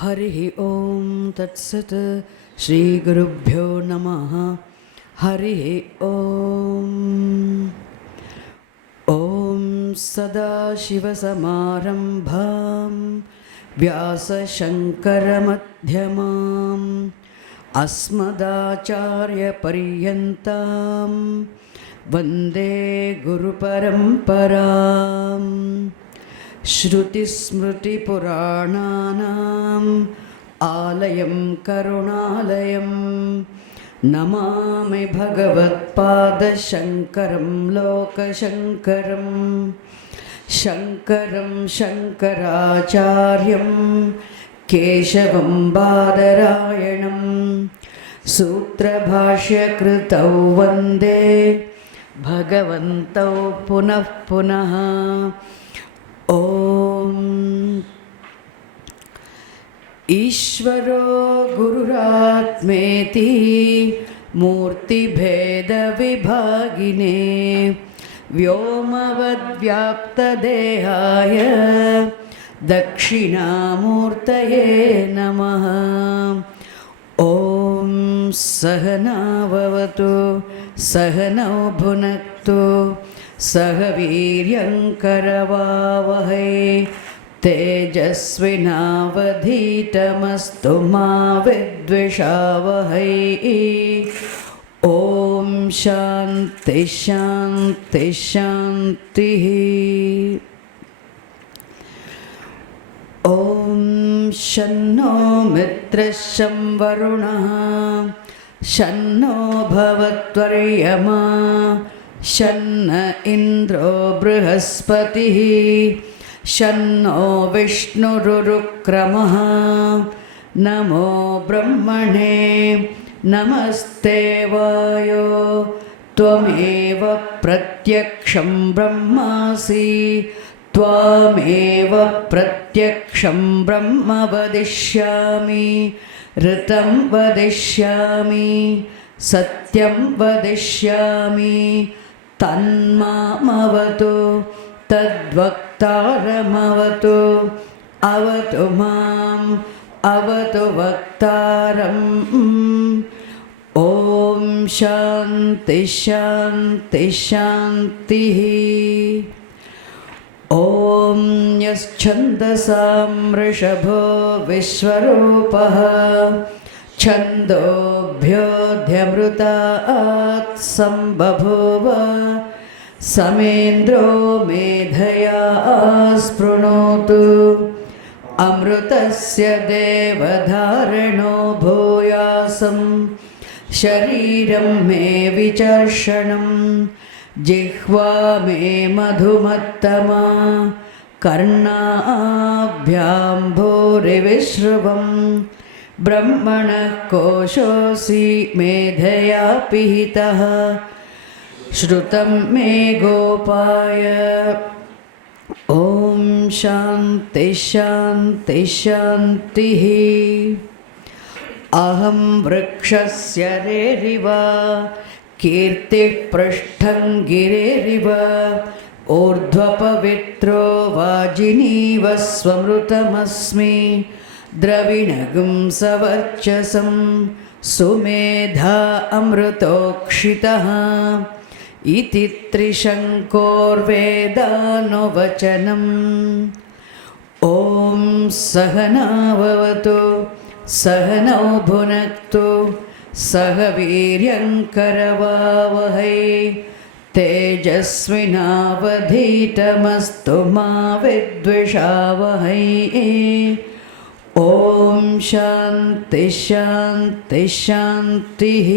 हरिः ॐ तत्सत् श्रीगुरुभ्यो नमः। हरिः ॐ। ॐ सदाशिवसमारम्भां व्यासशङ्करमध्यमाम् अस्मदाचार्यपर्यन्तां वन्दे गुरुपरम्पराम्। श्रुतिस्मृतिपुराणानाम् आलयं करुणालयं नमामि भगवत्पादशङ्करं लोकशङ्करं। शङ्करं शङ्कराचार्यं केशवं बादरायणं सूत्रभाष्यकृतौ वन्दे भगवन्तौ पुनः पुनः। ॐ ईश्वरो गुरुरात्मेति मूर्तिभेदविभागिने व्योमवद्व्याप्तदेहाय दक्षिणामूर्तये नमः। ॐ सहना भवतु सहनौ भुनक्तु सह वीर्यङ्करवावहै तेजस्विनावधीतमस्तु मा विद्विषावहै। ॐ शान्ति शान्ति शान्तिः। ॐ शन्नो मित्रः शं वरुणः शन्नो भवत्वर्यमा शन्न इन्द्रो बृहस्पतिः शन्नो विष्णुरुक्रमः। नमो ब्रह्मणे नमस्ते वायो त्वमेव प्रत्यक्षं ब्रह्मासि त्वामेव प्रत्यक्षं ब्रह्म वदिष्यामि ऋतं वदिष्यामि सत्यं वदिष्यामि तन्मामवतु तद्वक्तारमवतु अवतु माम् अवतु वक्तारम्। ॐ शान्ति शान्ति शान्तिः। ॐ यश्छन्दसां वृषभो विश्वरूपः छन्दोभ्योऽध्यमृतात् सम्बभूव समेन्द्रो मेधया स्पृणोतु अमृतस्य देवधारणो भूयासं शरीरं मे विचर्षणं जिह्वा मे मधुमत्तमा कर्णाभ्यां भूरिविश्रुवं ब्रह्मणः कोशोऽसि मेधया पिहितः श्रुतं मे गोपाय। ॐ शान्ति शान्ति शान्तिः। अहं वृक्षस्य रेरिव कीर्तिः पृष्ठं गिरेरिव ऊर्ध्वपवित्रो वाजिनीव स्वमृतमस्मि द्रविणगुं सवर्चसं सुमेधा अमृतोक्षितः इति त्रिशङ्कोर्वेदानुवचनम्। ॐ सहना भवतु सहनौ भुनक्तु सह वीर्यङ्करवावहै तेजस्विनावधीतमस्तु मा विद्विषावहै। ॐ शान्ति शान्ति शान्तिः।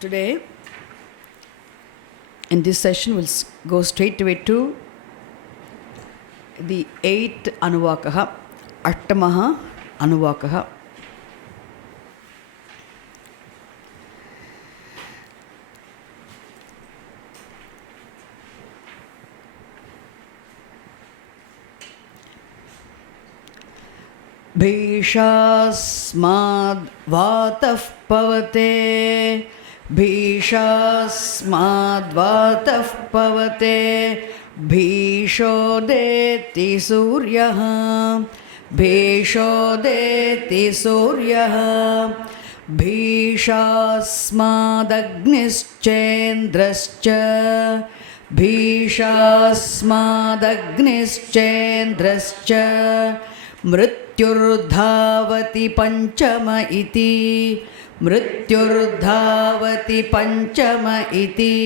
Today, in this session, we'll go straight away to the 8th Anuvakaha, Attamaha Anuvakaha. भीषास्माद् वातः पवते भीषास्माद् वातः पवते भीषोदेति सूर्यः भीषोदेति सूर्यः भीषास्मादग्निश्चेन्द्रश्च भीषास्मादग्निश्चेन्द्रश्च मृत्युर्धावति पञ्चम इति मृत्युर्धावति पञ्चम इति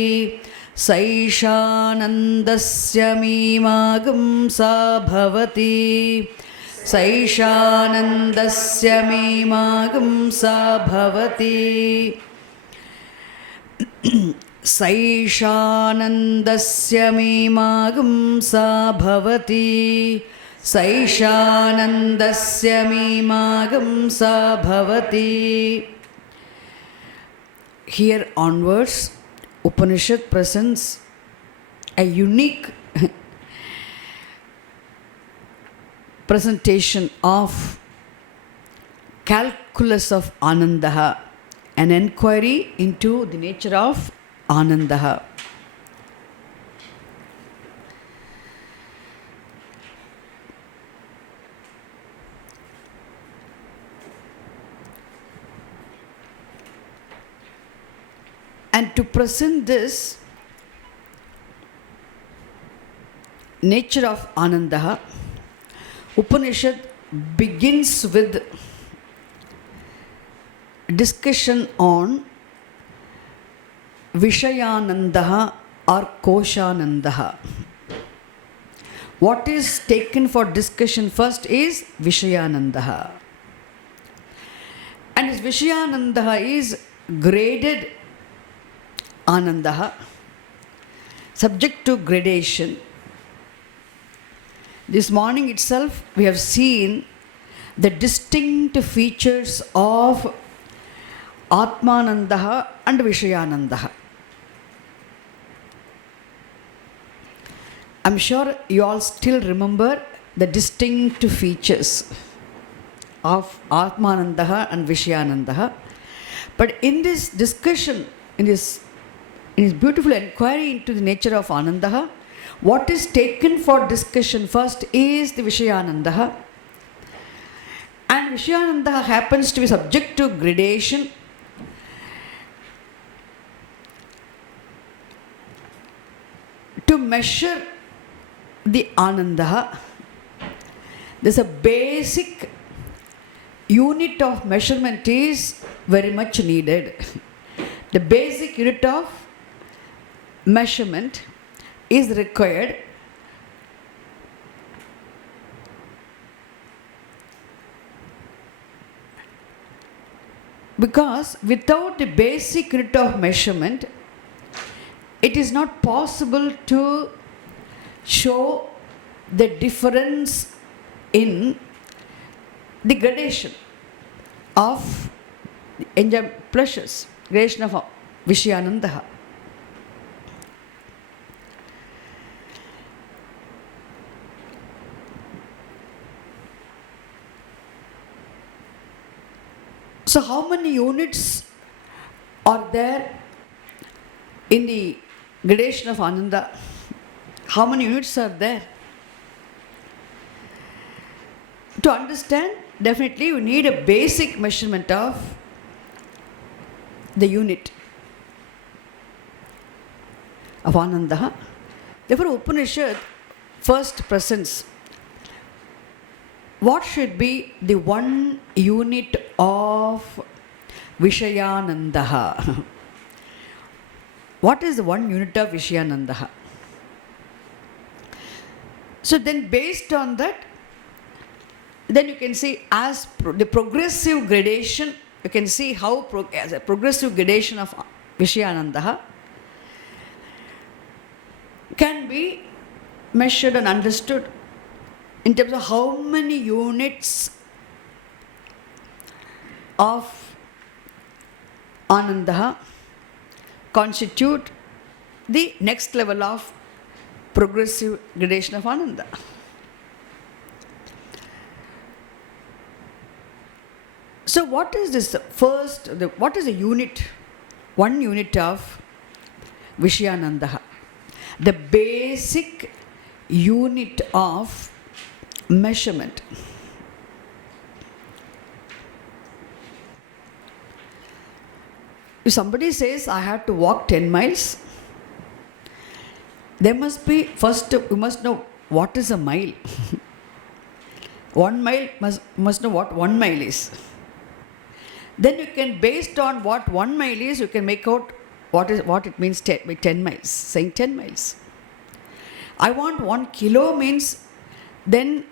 सैषानन्दस्य मीमांसा भवति सैषानन्दस्य मीमांसा भवति सैषानन्दस्य मीमांसा भवति सैषानन्दस्य मीमांसा भवति. Here onwards, Upanishad presents a unique presentation of calculus of Anandaha, an enquiry into the nature of Anandaha. And to present this nature of Anandaha, Upanishad begins with discussion on Vishayanandaha or Koshanandaha. What is taken for discussion first is Vishayanandaha. And this Vishayanandaha is graded Anandaha, subject to gradation. This morning itself we have seen the distinct features of Atmanandaha and Vishayanandaha. I'm sure you all still remember the distinct features of Atmanandaha and Vishayanandaha. But in this discussion, in this beautiful inquiry into the nature of Anandaha, what is taken for discussion first is the Vishayanandaha. And Vishayanandaha happens to be subject to gradation. To measure the Anandaha, there's a basic unit of measurement is very much needed. The basic unit of measurement is required because without the basic unit of measurement, it is not possible to show the difference in the gradation of enjoy pleasures, gradation of Vishayanandaha. So how many units are there in the gradation of Ananda? How many units are there? To understand, definitely you need a basic measurement of the unit of Ananda. Therefore, Upanishad first presents what should be the one unit of Vishayanandaha. What is the one unit of Vishayanandaha? So then based on that, then you can see as the progressive gradation, you can see how as a progressive gradation of Vishayanandaha can be measured and understood in terms of how many units of Anandaha constitute the next level of progressive gradation of Ananda. So what is this first, what is the unit, one unit of Vishayanandaha? The basic unit of measurement. If somebody says, I have to walk 10 miles, there must be, first, you must know what is a mile. 1 mile, must know what 1 mile is. Then you can, based on what 1 mile is, you can make out what it means 10 miles, saying 10 miles. I want 1 kilo means, then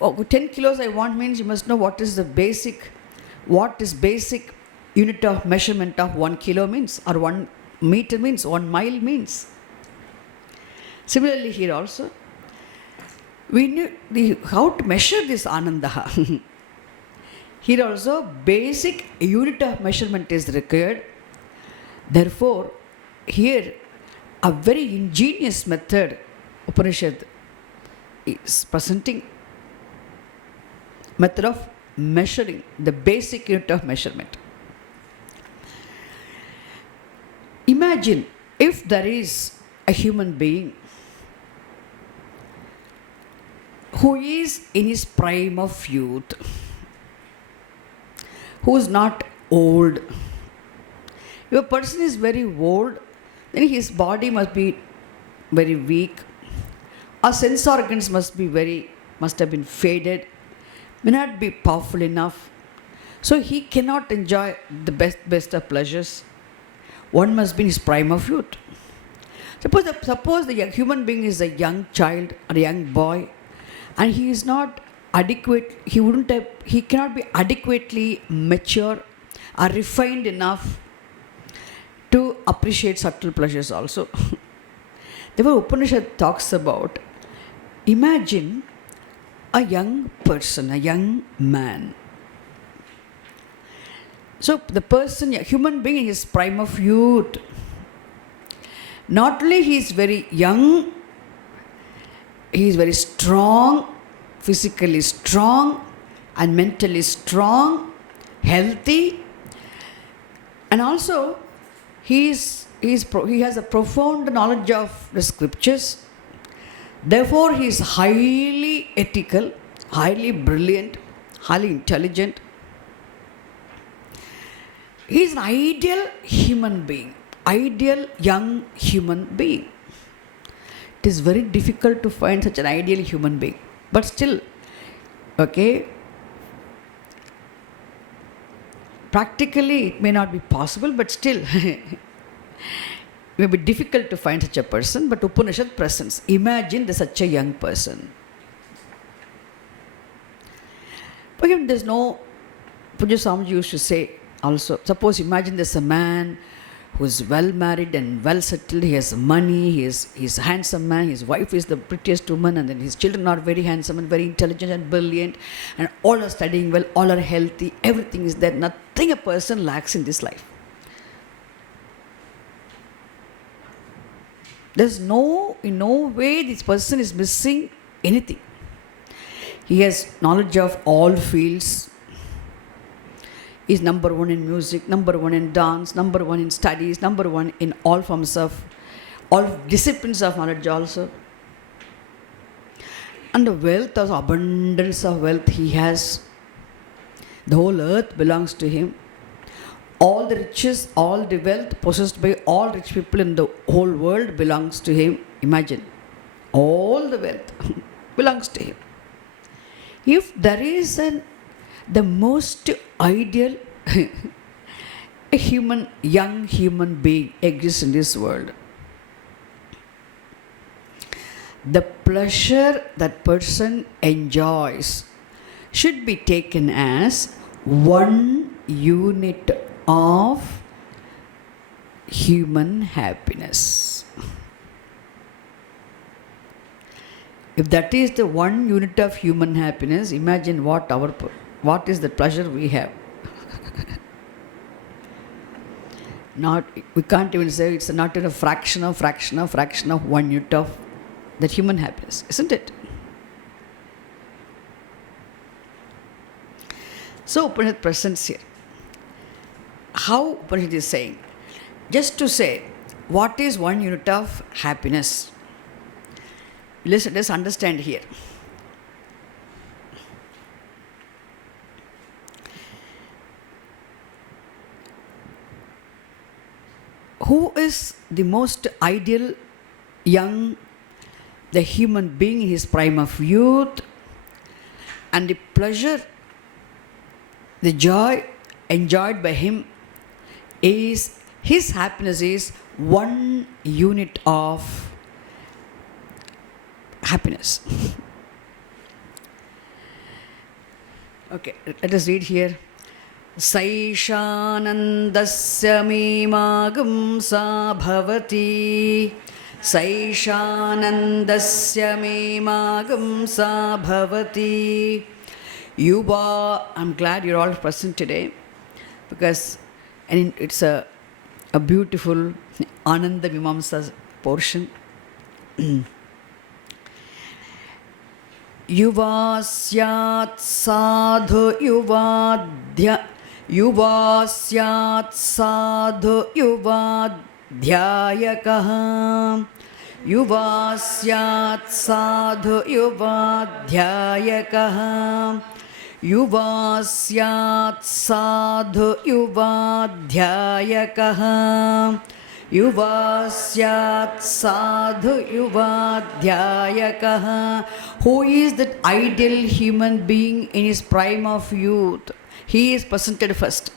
10 kilos I want means you must know what is basic unit of measurement of 1 kilo means, or 1 meter means, 1 mile means. Similarly here also, we knew how to measure this Ananda. Here also basic unit of measurement is required. Therefore, here a very ingenious method Upanishad is presenting, method of measuring, the basic unit of measurement. Imagine if there is a human being who is in his prime of youth, who is not old. If a person is very old, then his body must be very weak. Our sense organs must have been faded, may not be powerful enough. So he cannot enjoy the best of pleasures. One must be in his prime of youth. Suppose the human being is a young child or a young boy, and he is not adequate, he cannot be adequately mature or refined enough to appreciate subtle pleasures also. Therefore, Upanishad talks about, imagine a young person, a young man. So the person, a human being in his prime of youth, not only he is very young, he is very strong, physically strong and mentally strong, healthy, and also he has a profound knowledge of the scriptures. Therefore, he is highly ethical, highly brilliant, highly intelligent. He is an ideal human being, ideal young human being. It is very difficult to find such an ideal human being. But still, okay, practically it may not be possible, but still, it may be difficult to find such a person, but Upanishad presents. Imagine such a young person. For him, there's no, Puja Swamiji used to say also, suppose imagine there's a man who is well married and well settled, he has money, he's a handsome man, his wife is the prettiest woman, and then his children are very handsome and very intelligent and brilliant, and all are studying well, all are healthy, everything is there, nothing a person lacks in this life. There's in no way this person is missing anything. He has knowledge of all fields. He's number one in music, number one in dance, number one in studies, number one in all forms of, all disciplines of knowledge also. And the wealth, also abundance of wealth he has. The whole earth belongs to him. All the riches, all the wealth possessed by all rich people in the whole world belongs to him. Imagine, all the wealth belongs to him. If there is the most ideal young human being exists in this world, the pleasure that person enjoys should be taken as one unit of human happiness. If that is the one unit of human happiness, imagine what is the pleasure we have. We can't even say it's not in a fraction of 1 unit of that human happiness, isn't it? So Upanishad presents here. How Upanishad is saying? Just to say, what is 1 unit of happiness? Let's understand here. Who is the most ideal young, the human being in his prime of youth, and the pleasure, the joy enjoyed by him is, his happiness is 1 unit of happiness. Okay, let us read here. Saishanandasya memagam sa bhavati. Saishanandasya memagam sa bhavati. I'm glad you're all present today, because it's a beautiful Ananda Mimamsa portion. Yuvasyat sadhu yuvadhya. Yuvasyat sadhu yuvadhyayakah. Yuvasyat sadhu yuvadhyayakah. Yuvasyat sadhu yuvadhyayakah. Yuvasyat sadhu yuvadhyayakah. Who is that ideal human being in his prime of youth? He is presented first.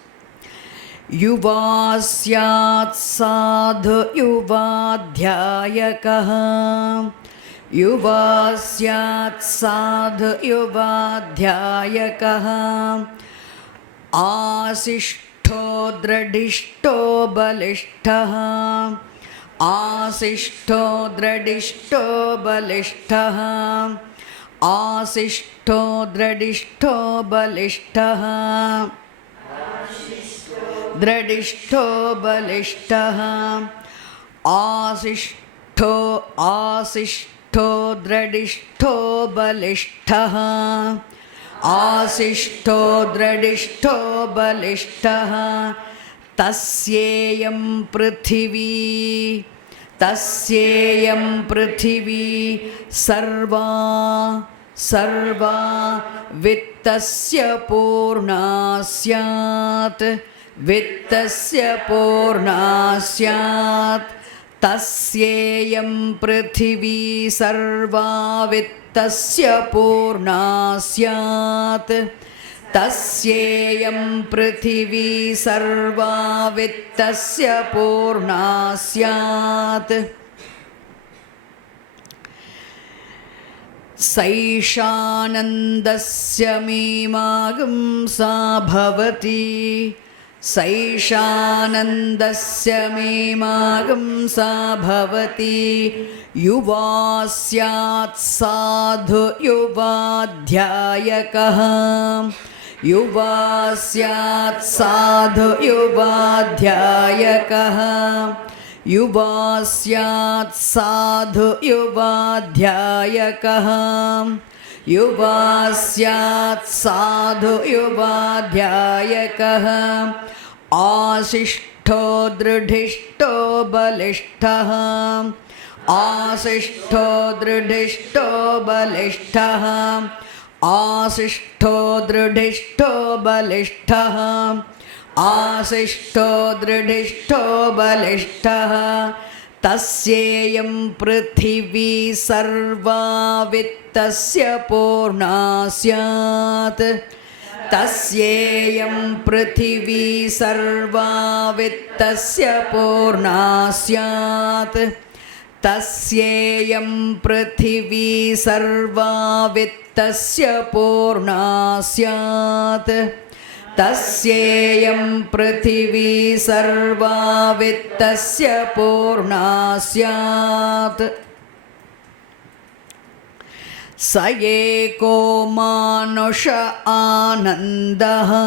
Yuvasyat sadhu yuvadhyayakah. Yuvasyat sadhu yuvadhyayakah. Asishto dradishto balishtaha. Asishto dradishto balishtaha. Asishto dradishto balishtaha. Dradishto balishtaha. Asishto dradishto balishtaha. Asishto dradishto balishtaha. Tasyeyam prithvi. Tasyeyam prithvi sarva vittasya purna syat. Vittasya purna syat. Tasyeyam prithvi sarva vittasya purna syat. Tasyeyam prithvi sarva vittasya purna syat. Saishanandasya memagam sa bhavati. Saishanandasya memagam sa bhavati. Yuvasyat sadhu yuvadhyayakah. Yuvasyat sadhu yuvadhyayakah. Yuvasyat sadhu yuvadhyayakah. Yuvasyat sadhu yuvadhyayakah. Asishto dridhishto balishtaha. Asishto dridhishto balishtaha. Asishto dridhishto balishtaha. Asishto dridhishto balishtaha. Tasyeyam prithvi sarva vittasya purna syat. Tasyeyam prithvi sarva vittasya purna syat. Tasyeyam prithvi sarva vittasya purna syat. Tasyeyam prithvi sarva vittasya purna syat. Sayeko manusha anandaha.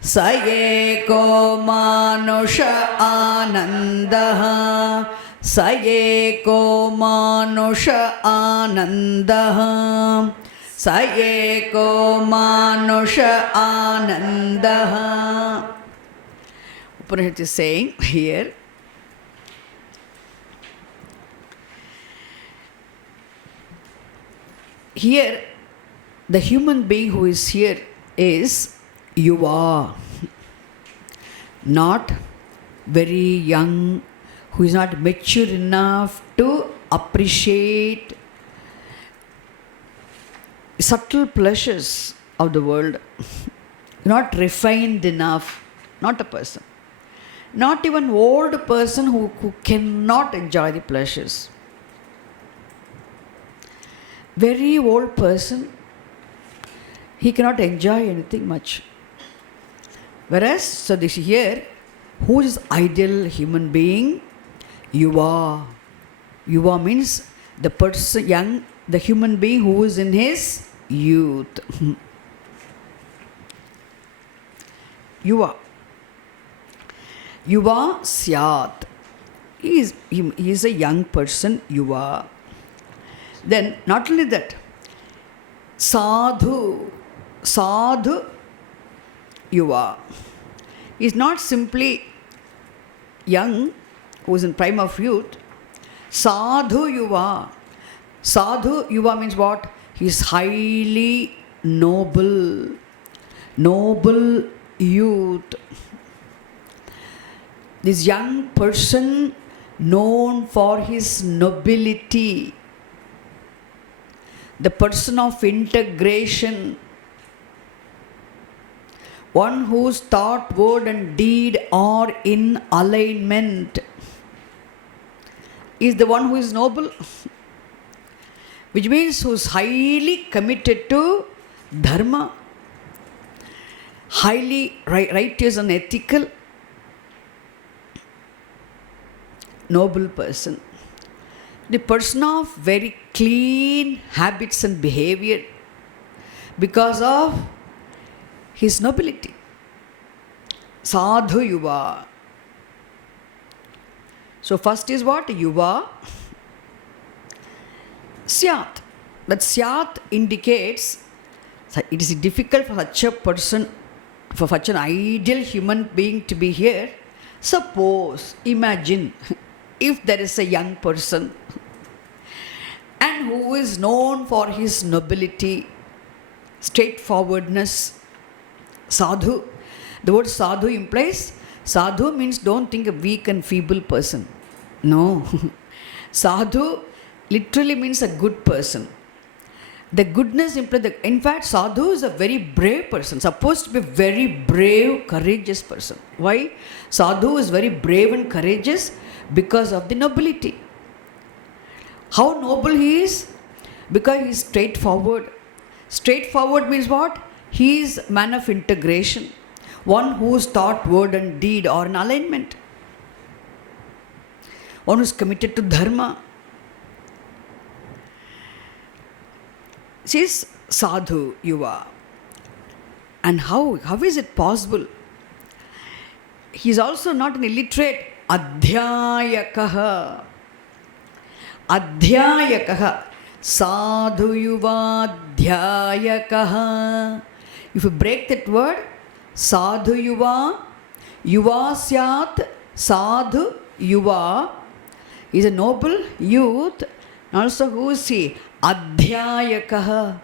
Sayeko manusha anandaha. Sayeko manusha anandaha. Sayeko manusha anandaha. Upanishad is saying here, here, the human being who is here is Yuva, not very young, who is not mature enough to appreciate subtle pleasures of the world, not refined enough, not a person. Not even old person who cannot enjoy the pleasures. Very old person, he cannot enjoy anything much. Whereas, so this here, who is ideal human being? Yuva. Yuva means the person, young, the human being who is in his youth. Yuva. Yuva Syat. He is a young person, Yuva. Then, not only that, Sadhu. Sadhu Yuva. He is not simply young, who is in prime of youth. Sadhu Yuva. Sadhu Yuva means what? He is highly noble. Noble youth. This young person known for his nobility, the person of integration, one whose thought, word and deed are in alignment, is the one who is noble, which means who is highly committed to dharma, highly righteous and ethical, noble person. The person of very clean habits and behavior because of his nobility. Sadhu Yuva. So first is what? Yuva. Syat. That Syat indicates it is difficult for such a person, for such an ideal human being to be here. Suppose, imagine, if there is a young person and who is known for his nobility, straightforwardness, sadhu. The word sadhu implies, sadhu means don't think a weak and feeble person. No. Sadhu literally means a good person. The goodness implies, in fact, sadhu is a very brave person, supposed to be a very brave, courageous person. Why? Sadhu is very brave and courageous because of the nobility. How noble he is? Because he is straightforward. Straightforward means what? He is a man of integration, one whose thought, word and deed are in alignment, one who is committed to dharma. She is sadhu yuva. And how is it possible? He is also not an illiterate. Adhyayakaha. Adhyayakaha. Sadhu yuva adhyayakaha. If you break that word, sadhu yuva, yuva syat, sadhu yuva, is a noble youth. And also who is he? Adhyayakaha.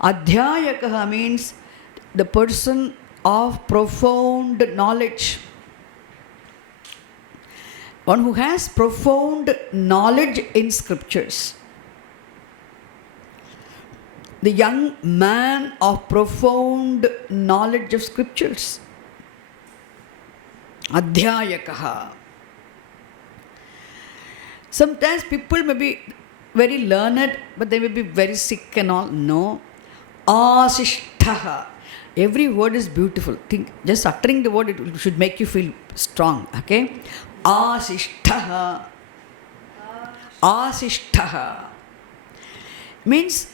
Adhyayakaha means the person of profound knowledge. One who has profound knowledge in scriptures. The young man of profound knowledge of scriptures. Adhyayakaha. Sometimes people may be very learned, but they may be very sick and all. No. Asishtaha. Every word is beautiful. Think, just uttering the word, it should make you feel strong. Okay? Asishtaha. Asishtaha means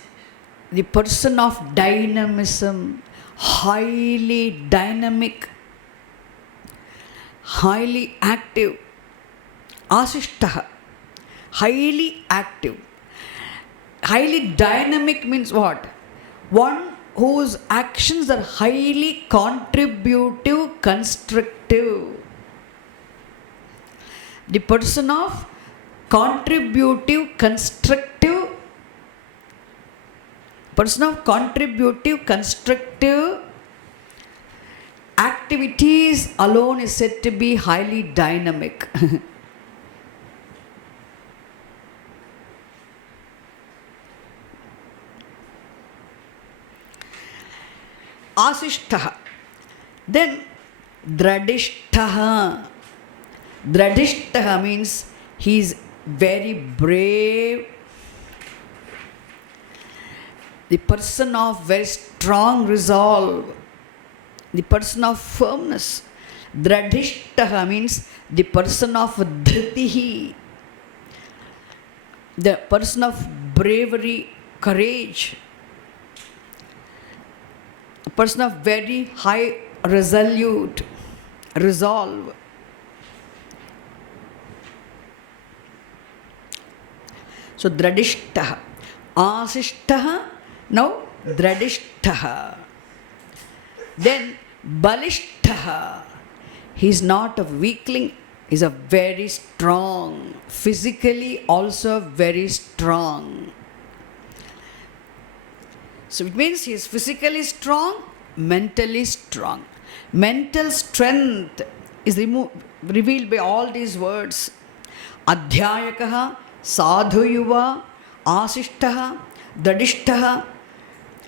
the person of dynamism, highly dynamic, highly active. Asishtaha. Highly active. Highly dynamic means what? One whose actions are highly contributive, constructive. The person of contributive, constructive person of contributive, constructive activities alone is said to be highly dynamic. Asishtaha. Then Dradishtaha. Dradishtaha means he is very brave. The person of very strong resolve. The person of firmness. Dradishtaha means the person of dhritihi. The person of bravery, courage. A person of very high resolute resolve. So Dradishtaha. Asishtaha. Now Dradishtaha. Then Balishtaha. He is not a weakling. He is a very strong. Physically also very strong. So it means he is physically strong, mentally strong. Mental strength is revealed by all these words. Adhyayakaha, Sadhuyuva, Asishtaha, Dradishtaha.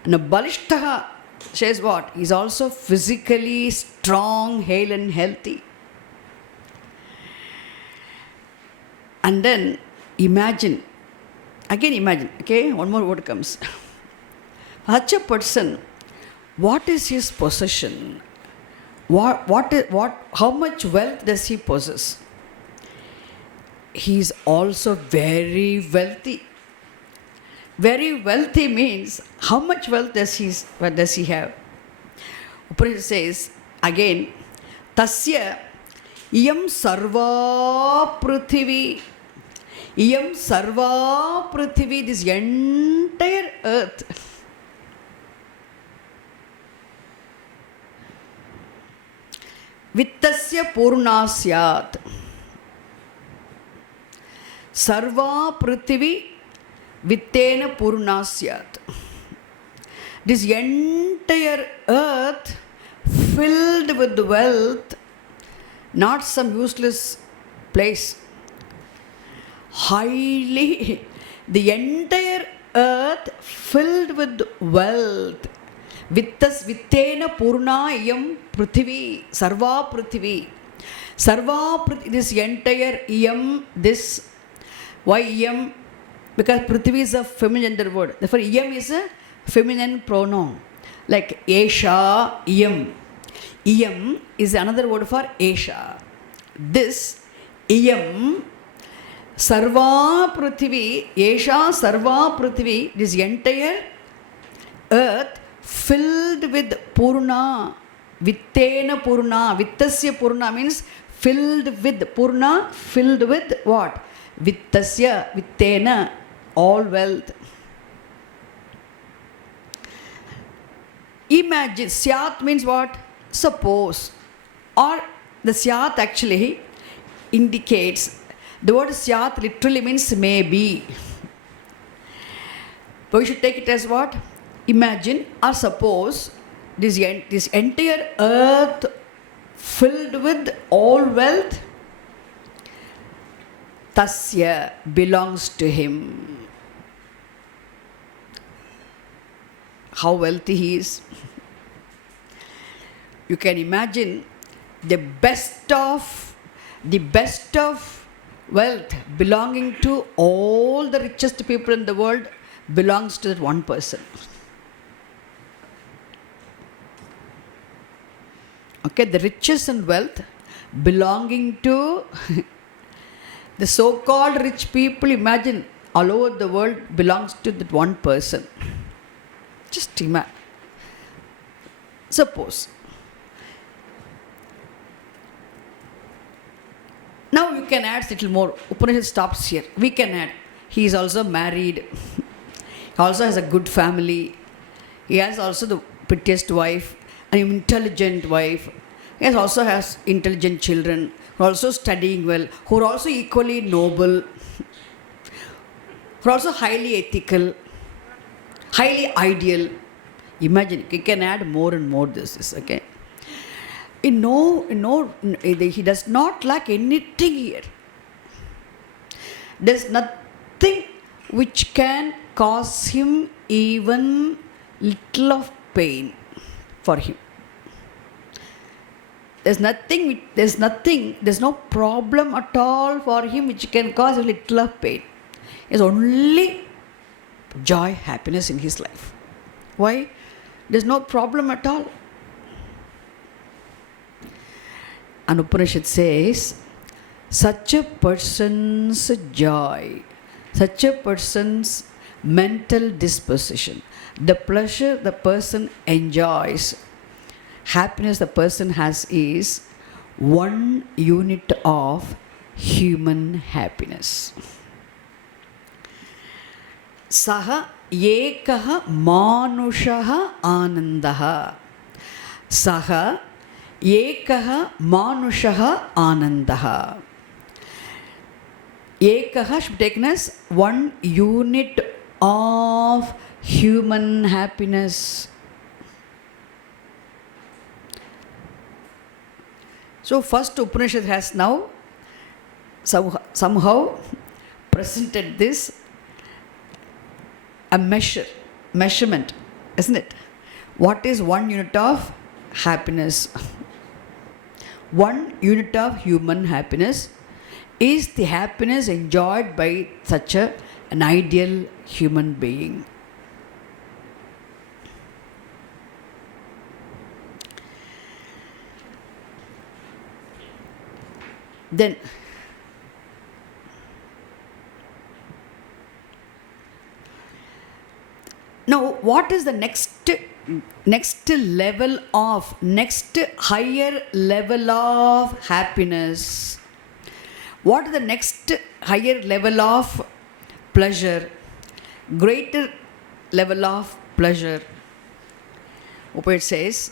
Now Balishtaha says what? He is also physically strong, hale and healthy. And then imagine, okay, one more word comes. Such a person, what is his possession? How much wealth does he possess? He is also very wealthy. Very wealthy means how much wealth does he have? Upanishad says again, Tasya iyam sarva prithvi. Iyam sarva prithvi, this entire earth. Vittasya purna syat. Sarva prithvi vittena purna syat. This entire earth filled with wealth, not some useless place. Highly, the entire earth filled with wealth. Vittena purna iyam prithvi, sarva prithvi. Sarva prithvi, this entire iyam, this, why iyam? Because prithvi is a feminine gender word. Therefore, iyam is a feminine pronoun. Like esha, iyam. Iyam is another word for esha. This iyam, sarva prithvi, esha sarva prithvi, this entire earth filled with purna, vittena purna, vittasya purna means filled with, purna filled with what? Vittasya, vittena, all wealth. Imagine, syat means what? Suppose. Or the syat actually indicates, the word syat literally means maybe. But we should take it as what? Imagine or suppose this entire earth filled with all wealth, tasya belongs to him. How wealthy he is. You can imagine the best of wealth belonging to all the richest people in the world belongs to that one person. Okay, the riches and wealth belonging to the so-called rich people, imagine, all over the world belongs to that one person. Just imagine. Suppose. Now you can add a little more. Upanishad stops here. We can add. He is also married. He also has a good family. He has also the prettiest wife, an intelligent wife. He also has intelligent children who are also studying well, who are also equally noble, who are also highly ethical, highly ideal. Imagine, you can add more and more this, okay? He does not lack anything here. There's nothing which can cause him even little of pain for him. There's no problem at all for him which can cause a little of pain. It's only joy, happiness in his life. Why? There's no problem at all. And Upanishad says, such a person's joy, such a person's mental disposition, the pleasure the person enjoys, happiness the person has is 1 unit of human happiness. Saha ekaha manushaha anandaha. Saha ekaha manushaha anandaha. Ekaha should be taken as 1 unit of human happiness. So first Upanishad has now somehow presented this a measurement, isn't it? What is 1 unit of happiness? 1 unit of human happiness is the happiness enjoyed by such an ideal human being. Then now what is the next higher level of happiness? What is the next higher level of pleasure? Greater level of pleasure. Upanishad says,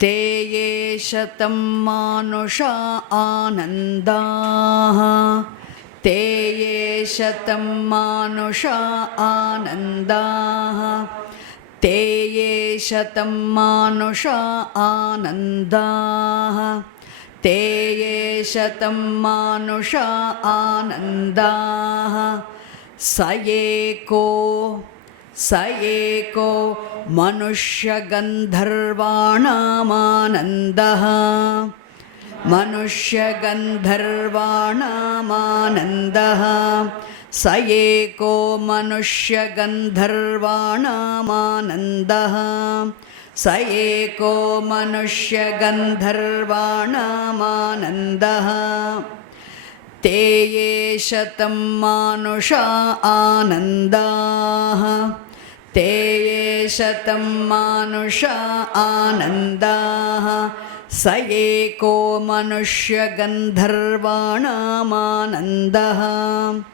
te ye shatam manusha anandaha. Te ye shatam manusha anandaha. Te ye shatam manusha anandaha. Te ye shatam manusha anandaha. Sayeko manushya gandharvanamanandaha. Manushya gandharvanamanandaha. Sayeko manushya gandharvanamanandaha. Sayeko manushya gandharvanamanandaha. Te ye shatam manusha anandaha. Te ye shatam manusha anandaha. Sayeko manushya gandharvanamanandaha.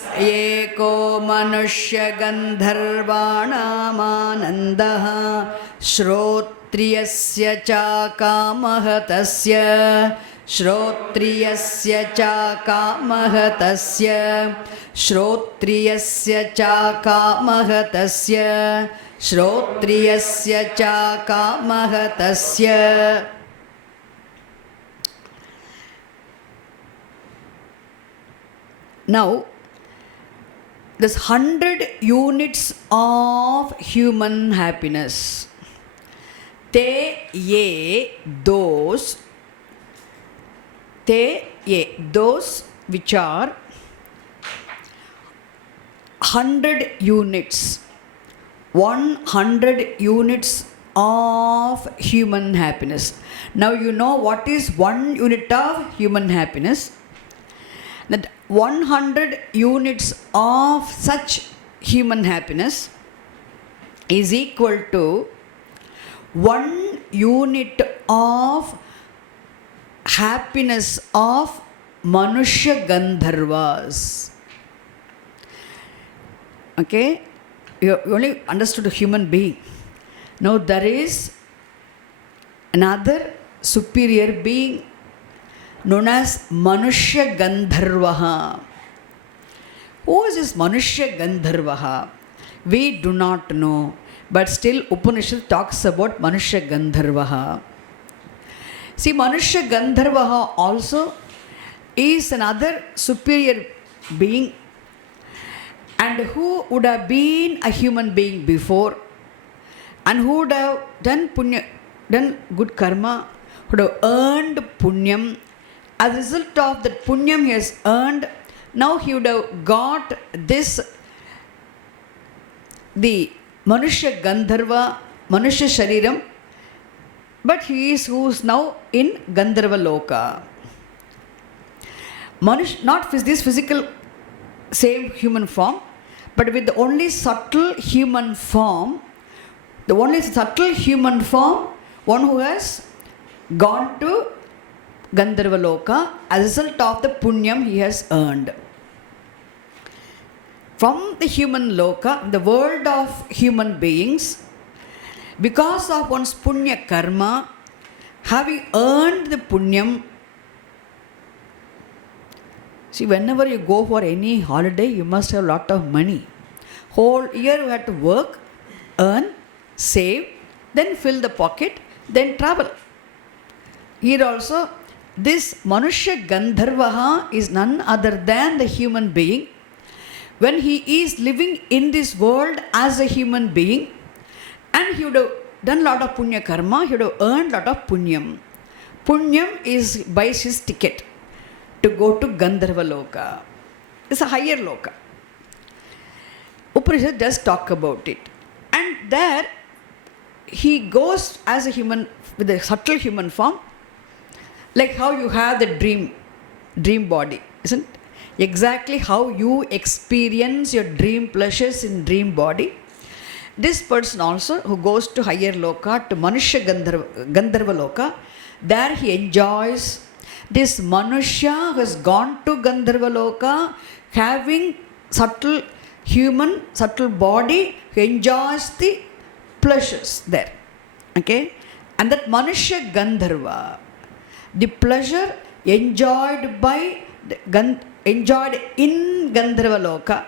Sayeko manushya gandharvanamanandaha. Shrotriyasya cha kamahatasya. Shrotriyasya cha kamahatasya. Shrotriyasya cha kamahatasya. Shrotriyasya cha kamahatasya. Now, there's 100 units of human happiness. Te ye, those which are 100 units, 100 units of human happiness. Now you know what is 1 unit of human happiness. That 100 units of such human happiness is equal to 1 unit of happiness of Manushya Gandharvas. Okay? You only understood a human being. Now there is another superior being known as Manushya Gandharvaha. Who is this Manushya Gandharvaha? We do not know. But still Upanishad talks about Manushya Gandharvaha. See, Manushya Gandharvaha also is another superior being, and who would have been a human being before, and who would have done punya, done good karma, would have earned punyam. As a result of that punyam he has earned, now he would have got this, the Manushya Gandharva, Manushya Shariram, but he is who's now in Gandharva Loka. Not this physical same human form, but with the only subtle human form, one who has gone to Gandharva Loka as a result of the punyam he has earned. From the human loka, the world of human beings, because of one's punya karma, having earned the punyam. See, whenever you go for any holiday, you must have a lot of money. Whole year you have to work, earn, save, then fill the pocket, then travel. Here also, this Manushya Gandharvaha is none other than the human being. When he is living in this world as a human being, and he would have done a lot of punya karma, he would have earned a lot of punyam. Punyam is buys his ticket to go to Gandharva Loka. It's a higher loka. Upanishad does talk about it. And there he goes as a human, with a subtle human form, like how you have the dream body, isn't it? Exactly how you experience your dream pleasures in dream body. This person also who goes to higher loka, to Manushya Gandharva Loka, there he enjoys. This Manushya who has gone to Gandharva Loka, having subtle body, he enjoys the pleasures there. Okay? And that Manushya Gandharva, the pleasure enjoyed in Gandharva Loka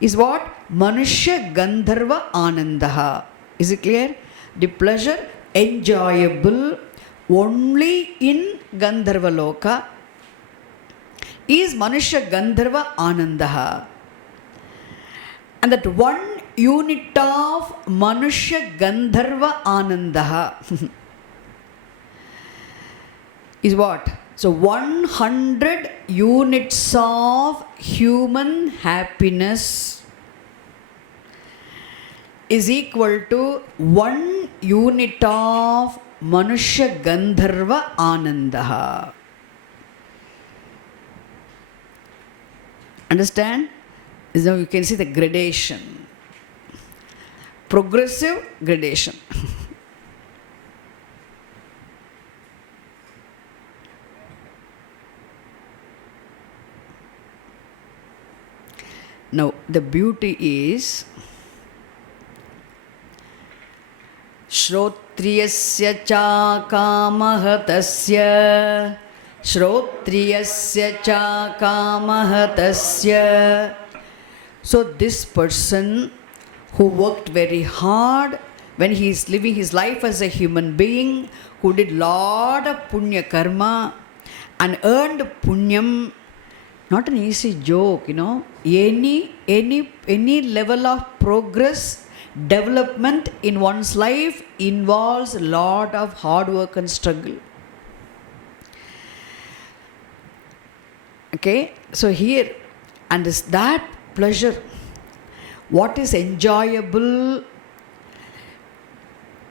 is what? Manushya Gandharva Anandaha. Is it clear? The pleasure enjoyable only in Gandharva Loka is Manushya Gandharva Anandaha. And that one unit of Manushya Gandharva Anandaha is what? So 100 units of human happiness is equal to 1 unit of Manushya Gandharva Anandaha. Understand? Now you can see the gradation. Progressive gradation. Now the beauty is Shrotriyasya cha kamah tasya, Shrotriyasya cha kamah tasya. So this person who worked very hard when he is living his life as a human being, who did lot of punya karma and earned punyam, not an easy joke, any level of progress, development in one's life involves a lot of hard work and struggle. Okay, so here, and is that pleasure, what is enjoyable,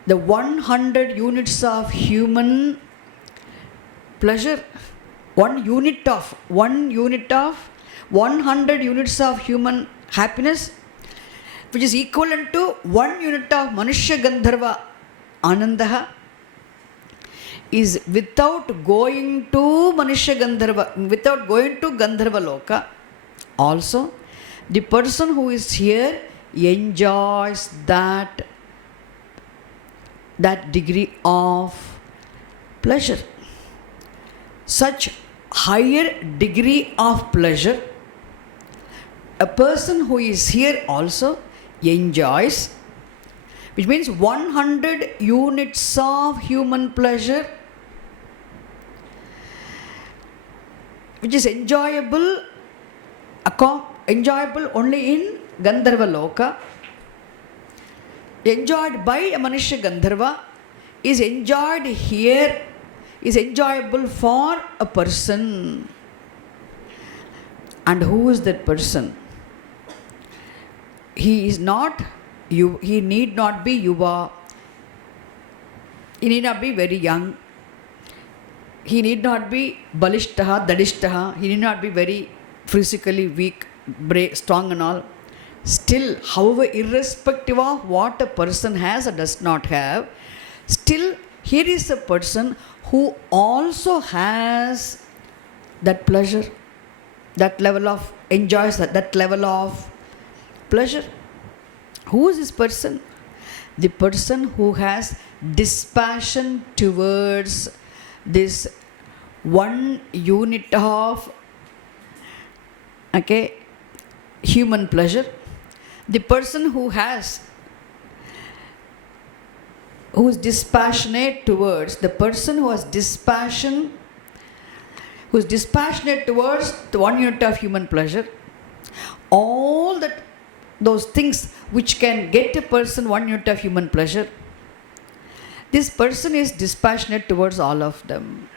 the 100 units of human pleasure, 1 unit of 100 units of human happiness, which is equivalent to 1 unit of Manushya Gandharva Anandaha, is without going to Manushya Gandharva, without going to Gandharva Loka. Also, the person who is here enjoys that degree of pleasure. Such higher degree of pleasure, a person who is here also enjoys, which means 100 units of human pleasure, which is enjoyable only in Gandharva Loka, enjoyed by a Manushya Gandharva, is enjoyed here, is enjoyable for a person. And who is that person? He is not you. He need not be yuva. He need not be very young. He need not be balishtaha, dadishtaha. He need not be very physically weak, strong and all. Still, however, irrespective of what a person has or does not have, still here is a person who also has that pleasure, that level of enjoys that level of pleasure. Who is this person? The person who has dispassion towards this one unit of human pleasure. The person who is dispassionate towards, the person who has dispassion, who is dispassionate towards the one unit of human pleasure, all those things which can get a person one unit of human pleasure, this person is dispassionate towards all of them.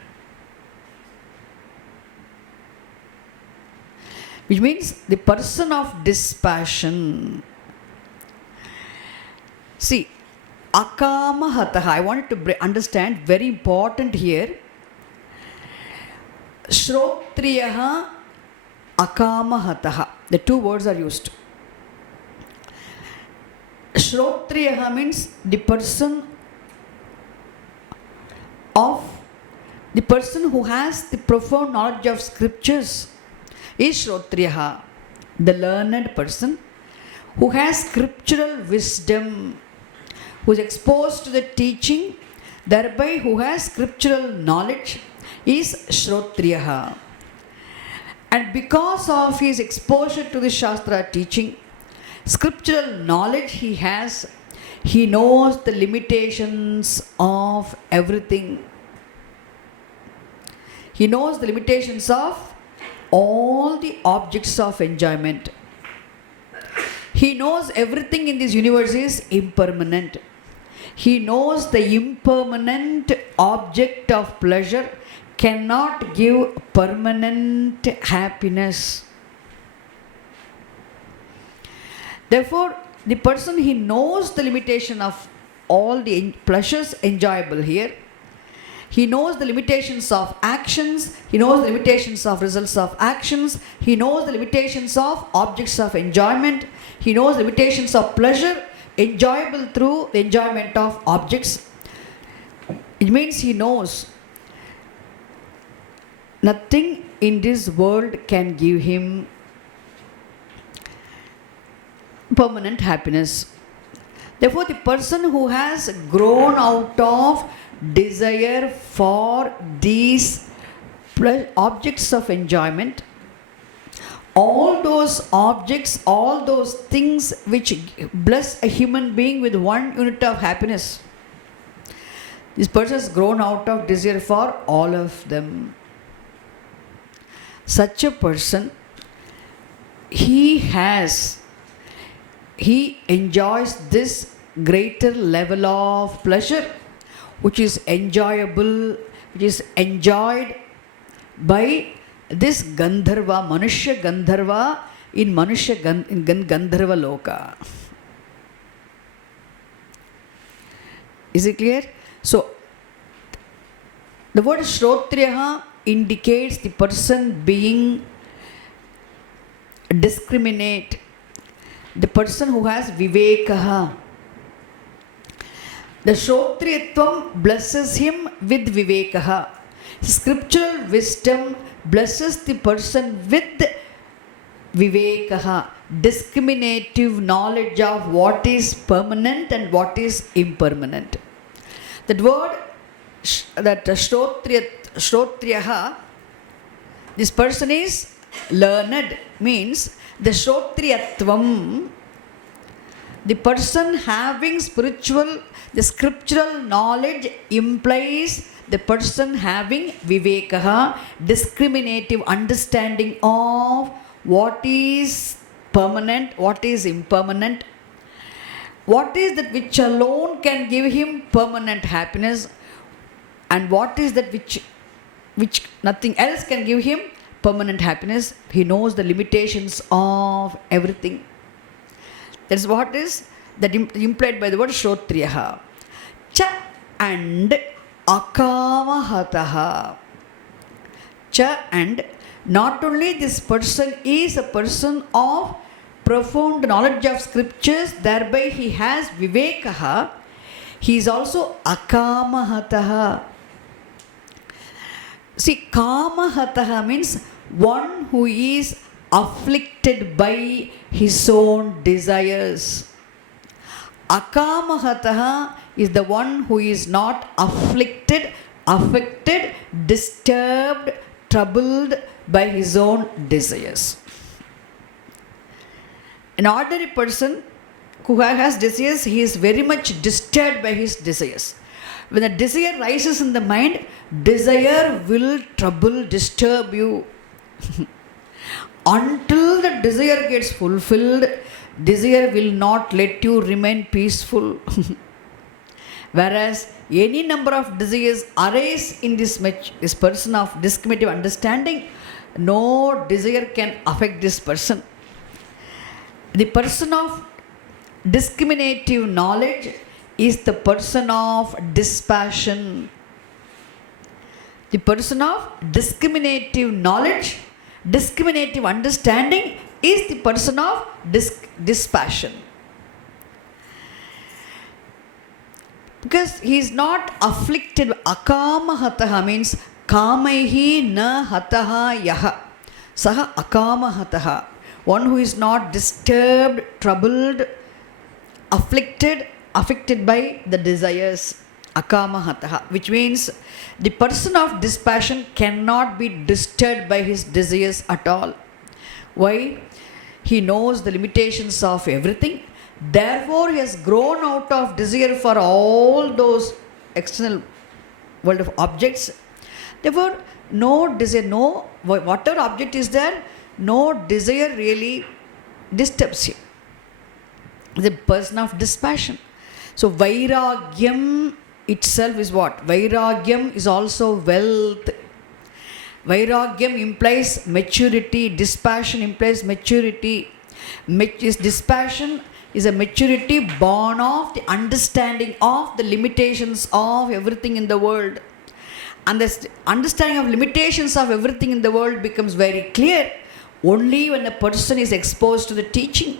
Which means the person of dispassion. See, akamahataha, I wanted to understand, very important here. Shrotriyaha, akamahataha. The two words are used. Shrotriyaha means the person who has the profound knowledge of scriptures is Shrotriyaha, the learned person who has scriptural wisdom, who is exposed to the teaching, thereby who has scriptural knowledge, is Shrotriyaha. And because of his exposure to the Shastra teaching, scriptural knowledge he has, he knows the limitations of everything. He knows the limitations of all the objects of enjoyment. He knows everything in this universe is impermanent. He knows the impermanent object of pleasure cannot give permanent happiness. Therefore, the person, he knows the limitation of all the pleasures enjoyable here. He knows the limitations of actions. He knows the limitations of results of actions. He knows the limitations of objects of enjoyment. He knows the limitations of pleasure enjoyable through the enjoyment of objects. It means he knows nothing in this world can give him permanent happiness. Therefore, the person who has grown out of desire for these objects of enjoyment, all those objects, all those things which bless a human being with one unit of happiness, this person has grown out of desire for all of them. Such a person, he enjoys this greater level of pleasure, which is enjoyable, which is enjoyed by this Gandharva, Manushya Gandharva in Gandharva Loka. Is it clear? So, the word Shrotriyaha indicates the person being discriminate, the person who has Vivekaha. The Shrotriyatvam blesses him with Vivekaha. Scriptural wisdom blesses the person with Vivekaha, discriminative knowledge of what is permanent and what is impermanent. That word, that Shrotriyaha, this person is learned, means the Shrotriyatvam, the person having the scriptural knowledge implies the person having vivekaha, discriminative understanding of what is permanent, what is impermanent, what is that which alone can give him permanent happiness, and what is that which nothing else can give him permanent happiness. He knows the limitations of everything. That is what is that implied by the word Shrotriyaha. Cha and Akamahataha. Cha and not only this person is a person of profound knowledge of scriptures, thereby he has vivekaha, he is also Akamahataha. See, Kamahataha means one who is afflicted by his own desires. Akamahataha is the one who is not afflicted, affected, disturbed, troubled by his own desires. An ordinary person who has desires, he is very much disturbed by his desires. When a desire rises in the mind, desire will trouble, disturb you. Until the desire gets fulfilled, desire will not let you remain peaceful. Whereas any number of desires arise in this person of discriminative understanding, no desire can affect this person. The person of discriminative knowledge is the person of dispassion. The person of discriminative knowledge, discriminative understanding is the person of dispassion. Because he is not afflicted. Akamahataha means kamaihi na hataha yaha. Saha akamahataha. One who is not disturbed, troubled, afflicted by the desires. Akamahataha. Which means the person of dispassion cannot be disturbed by his desires at all. Why? He knows the limitations of everything. Therefore, he has grown out of desire for all those external world of objects. Therefore, no desire, whatever object is there, no desire really disturbs him. The person of dispassion. So, Vairagyam itself is what? Vairagyam is also wealth. Vairagyam implies maturity. Dispassion implies maturity. Dispassion is a maturity born of the understanding of the limitations of everything in the world. And the understanding of limitations of everything in the world becomes very clear only when a person is exposed to the teaching.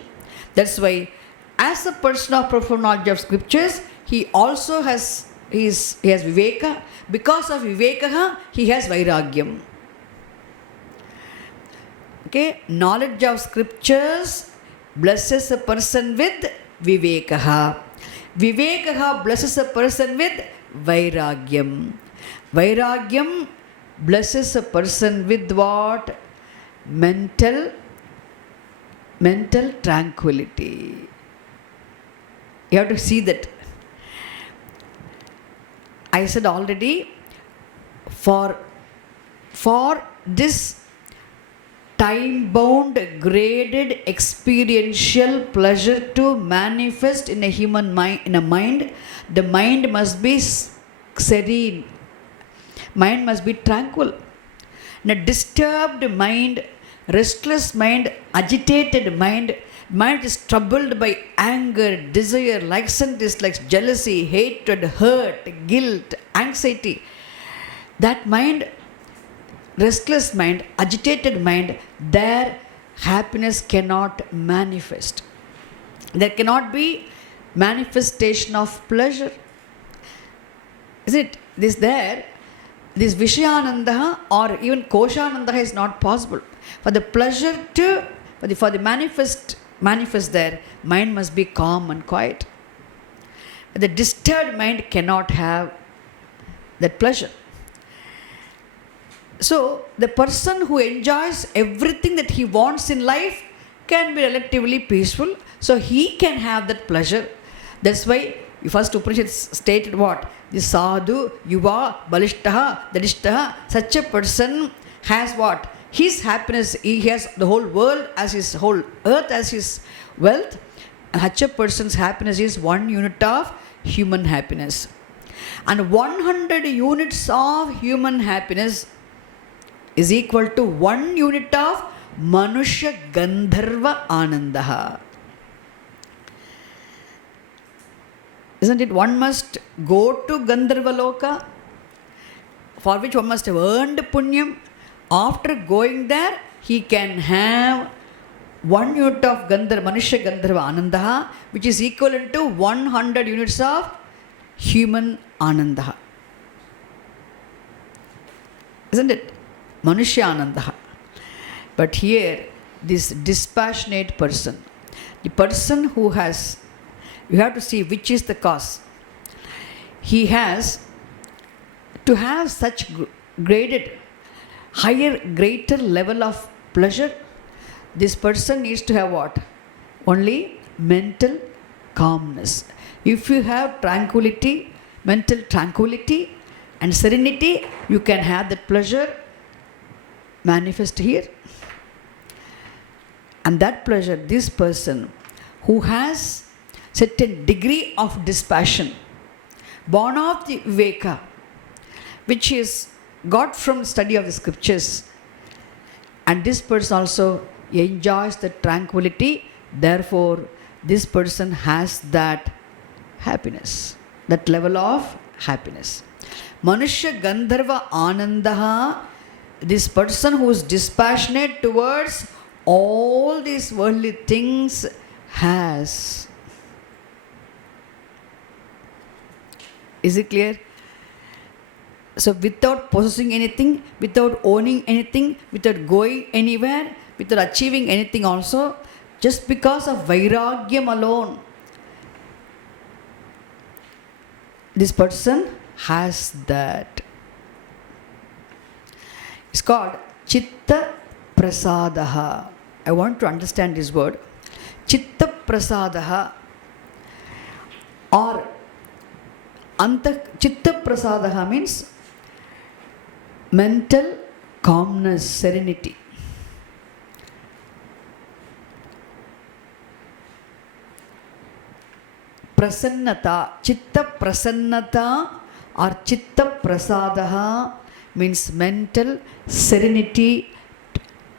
That's why, as a person of profound knowledge of scriptures, he also has viveka. Because of viveka, he has vairagyam. Okay, knowledge of scriptures blesses a person with vivekaha. Vivekaha blesses a person with vairagyam. Vairagyam blesses a person with what? Mental tranquility. You have to see that. I said already, for this time-bound, graded, experiential pleasure to manifest in a human mind, in a mind, the mind must be serene. Mind must be tranquil. In a disturbed mind, restless mind, agitated mind is troubled by anger, desire, likes and dislikes, jealousy, hatred, hurt, guilt, anxiety. That mind, restless mind, agitated mind, their happiness cannot manifest. There cannot be manifestation of pleasure. Isn't it? This Vishayananda or even Koshananda is not possible. For the pleasure for the manifest there, mind must be calm and quiet. The disturbed mind cannot have that pleasure. So, the person who enjoys everything that he wants in life can be relatively peaceful, so he can have that pleasure. That's why first Upanishad stated what? The sadhu, yuva, balishtaha, dadishtaha. Such a person has what? His happiness, he has the whole world as his whole earth as his wealth. And such a person's happiness is 1 unit of human happiness. And 100 units of human happiness is equal to 1 unit of Manushya Gandharva Anandaha. Isn't it? One must go to Gandharva Loka, for which one must have earned punyam. After going there, he can have 1 unit of Manushya Gandharva Anandaha, which is equivalent to 100 units of human Anandaha. Isn't it? Manushya Anandaha. But here, this dispassionate person, the person who has, you have to see which is the cause. He has to have such graded, higher, greater level of pleasure. This person needs to have what? Only mental calmness. If you have tranquility, mental tranquility and serenity, you can have that pleasure manifest here. And that pleasure, this person who has certain degree of dispassion, born of the Viveka, which is got from study of the scriptures, and this person also enjoys the tranquility, therefore this person has that happiness, that level of happiness. Manushya Gandharva Anandaha, this person who is dispassionate towards all these worldly things has. Is it clear? So without possessing anything, without owning anything, without going anywhere, without achieving anything also, just because of Vairagyam alone, this person has that. It's called Chitta Prasadaha. I want to understand this word. Chitta Prasadaha or Chitta Prasadaha means mental calmness, serenity. Prasannata, Chitta Prasannata or Chitta Prasadaha means mental serenity.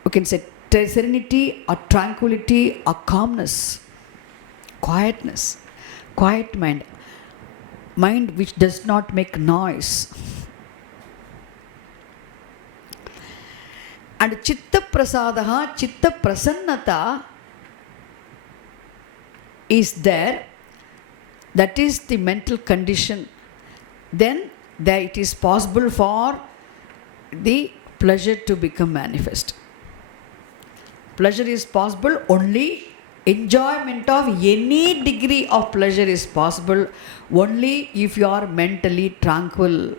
You can say serenity or tranquility or calmness, quietness, quiet mind, mind which does not make noise. And Chitta Prasadaha, Chitta Prasannata is there. That is the mental condition. Then there it is possible for the pleasure to become manifest. Pleasure is possible only, enjoyment of any degree of pleasure is possible only if you are mentally tranquil.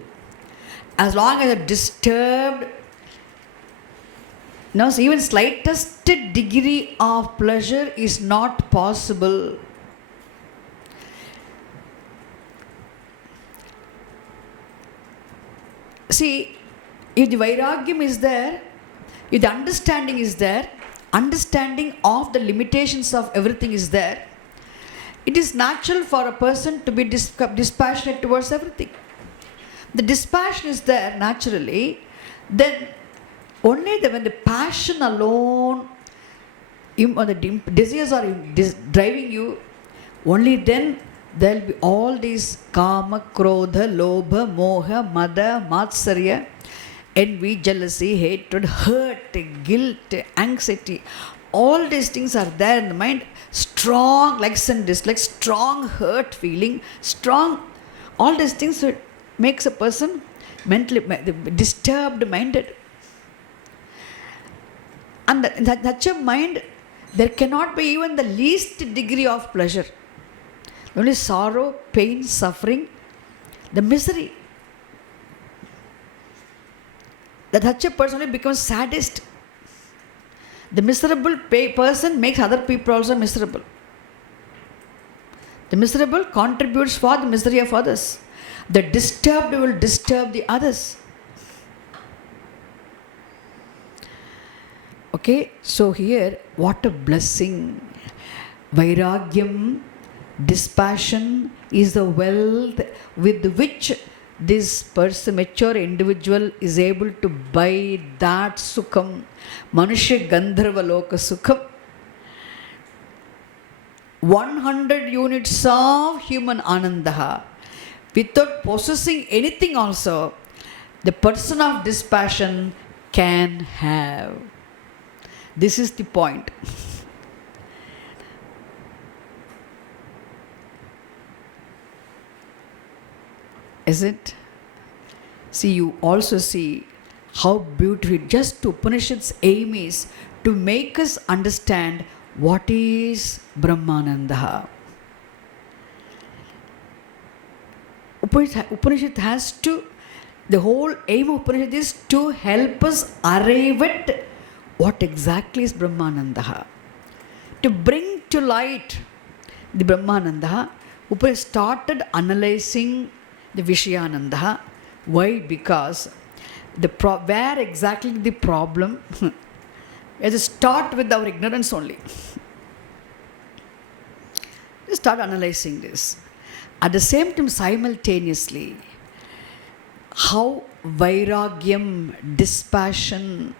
As long as a disturbed, no, so even slightest degree of pleasure is not possible. See, if the Vairagyam is there, if the understanding is there, understanding of the limitations of everything is there, it is natural for a person to be dispassionate towards everything. The dispassion is there naturally, then only when the passion alone, or the desires are driving you, only then there will be all these kama, krodha, lobha, moha, mada, matsarya, envy, jealousy, hatred, hurt, guilt, anxiety. All these things are there in the mind. Strong likes and dislikes, strong hurt feeling, strong. All these things makes a person mentally disturbed minded. And in such a mind, there cannot be even the least degree of pleasure. Only sorrow, pain, suffering, the misery. That such a person only becomes sadist. The miserable person makes other people also miserable. The miserable contributes for the misery of others. The disturbed will disturb the others. Okay, so here, what a blessing. Vairagyam, dispassion, is the wealth with which this person, mature individual, is able to buy that sukham, Manushya Gandharva Loka Sukham. 100 units of human anandaha. Without possessing anything also, the person of dispassion can have. This is the point. Is it? See, you also see how beautiful, just Upanishad's aim is to make us understand what is Brahmananda. Upanishad has to, the whole aim of Upanishad is to help us arrive at what exactly is Brahmananda. To bring to light the Brahmananda, Upanishad started analyzing the Vishayananda. Why? Because where exactly the problem? Let us start with our ignorance only. Let's start analyzing this. At the same time, simultaneously, how vairagyam, dispassion.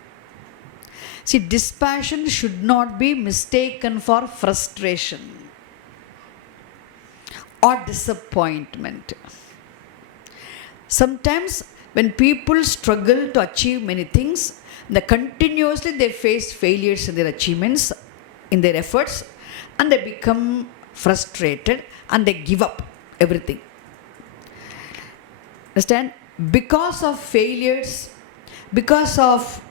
See, dispassion should not be mistaken for frustration or disappointment. Sometimes when people struggle to achieve many things, continuously they face failures in their achievements, in their efforts, and they become frustrated and they give up everything. Understand? Because of failures, because of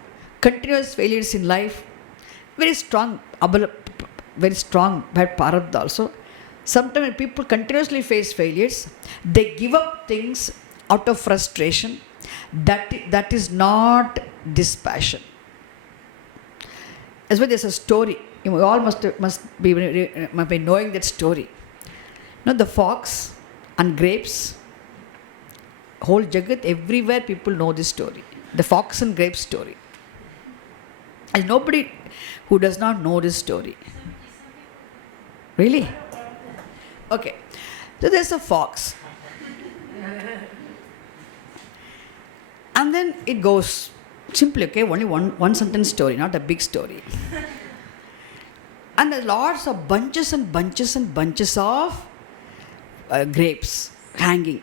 continuous failures in life, very strong by Parabdha also. Sometimes when people continuously face failures, they give up things out of frustration. That is not dispassion. As well, there's a story. You all must be knowing that story. You know, the fox and grapes. Whole Jagat, everywhere people know this story. The fox and grapes story. There's nobody who does not know this story. Really? Okay. So there's a fox. And then it goes simply, okay, only one sentence story, not a big story. And there's lots of bunches and bunches and bunches of grapes hanging.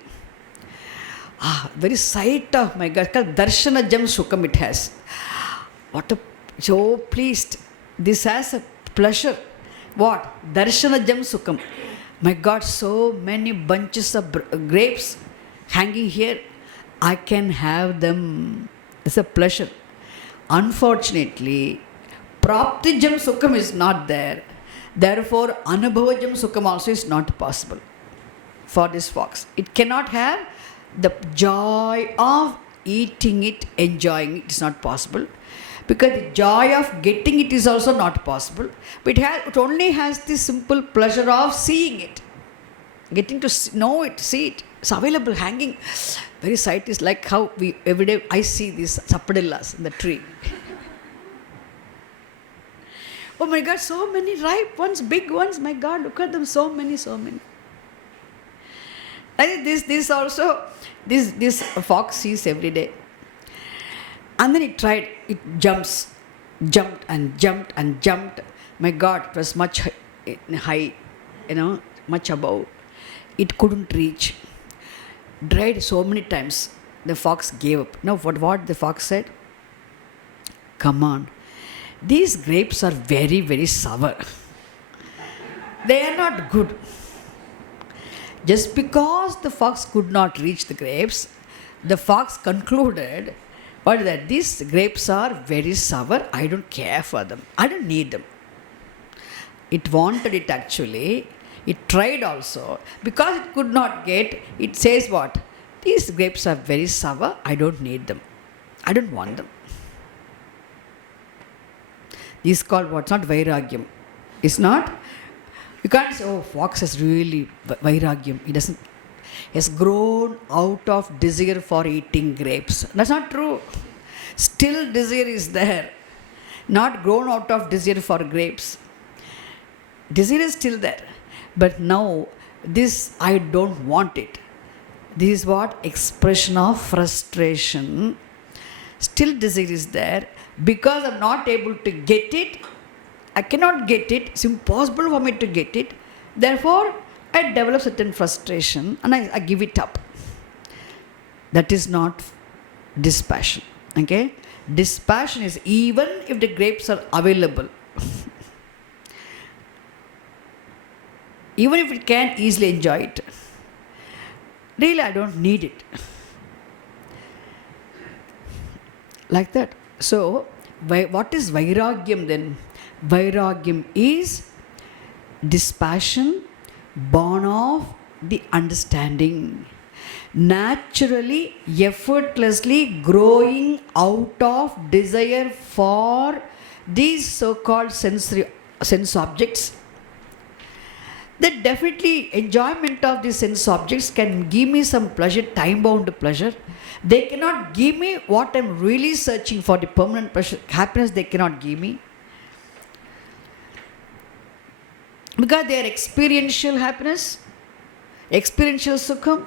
Very sight of my God, Darshana Jam Sukham it has. What a, so pleased. This has a pleasure. What? Darshana Jam Sukham. My God, so many bunches of grapes hanging here. I can have them. It's a pleasure. Unfortunately, Praptijam Sukham is not there. Therefore, Anubhavajam Sukham also is not possible for this fox. It cannot have the joy of eating it, enjoying it. It's not possible. Because the joy of getting it is also not possible. But it only has the simple pleasure of seeing it. Getting to know it, see it. It's available, hanging. Very sight is like how every day I see these sapadillas in the tree. Oh my God, so many ripe ones, big ones. My God, look at them, so many, so many. I think this fox sees every day. And then it tried, jumped and jumped and jumped. My God, it was much high, much above. It couldn't reach. Tried so many times. The fox gave up. Now, what the fox said? Come on. These grapes are very, very sour. They are not good. Just because the fox could not reach the grapes, the fox concluded, that these grapes are very sour. I don't care for them. I don't need them. It wanted it actually. It tried also. Because it could not get, it says what? These grapes are very sour. I don't need them. I don't want them. is called what? It's not vairagyam. It's not. You can't say, oh, fox has really vairagyam. He doesn't. He has grown out of desire for eating grapes. That's not true. Still desire is there. Not grown out of desire for grapes. Desire is still there. But now, this I don't want it. This is what? Expression of frustration. Still desire is there. Because I'm not able to get it, I cannot get it, it's impossible for me to get it. Therefore, I develop certain frustration and I give it up. That is not dispassion. Okay? Dispassion is even if the grapes are available. Even if it can easily enjoy it. Really, I don't need it. Like that. So, what is vairagyam then? Vairagyam is dispassion born of the understanding. Naturally, effortlessly growing out of desire for these so-called sense objects. That definitely enjoyment of these sense objects can give me some pleasure, time-bound pleasure. They cannot give me what I'm really searching for, the permanent pleasure, happiness they cannot give me. Because they are experiential happiness, experiential sukham,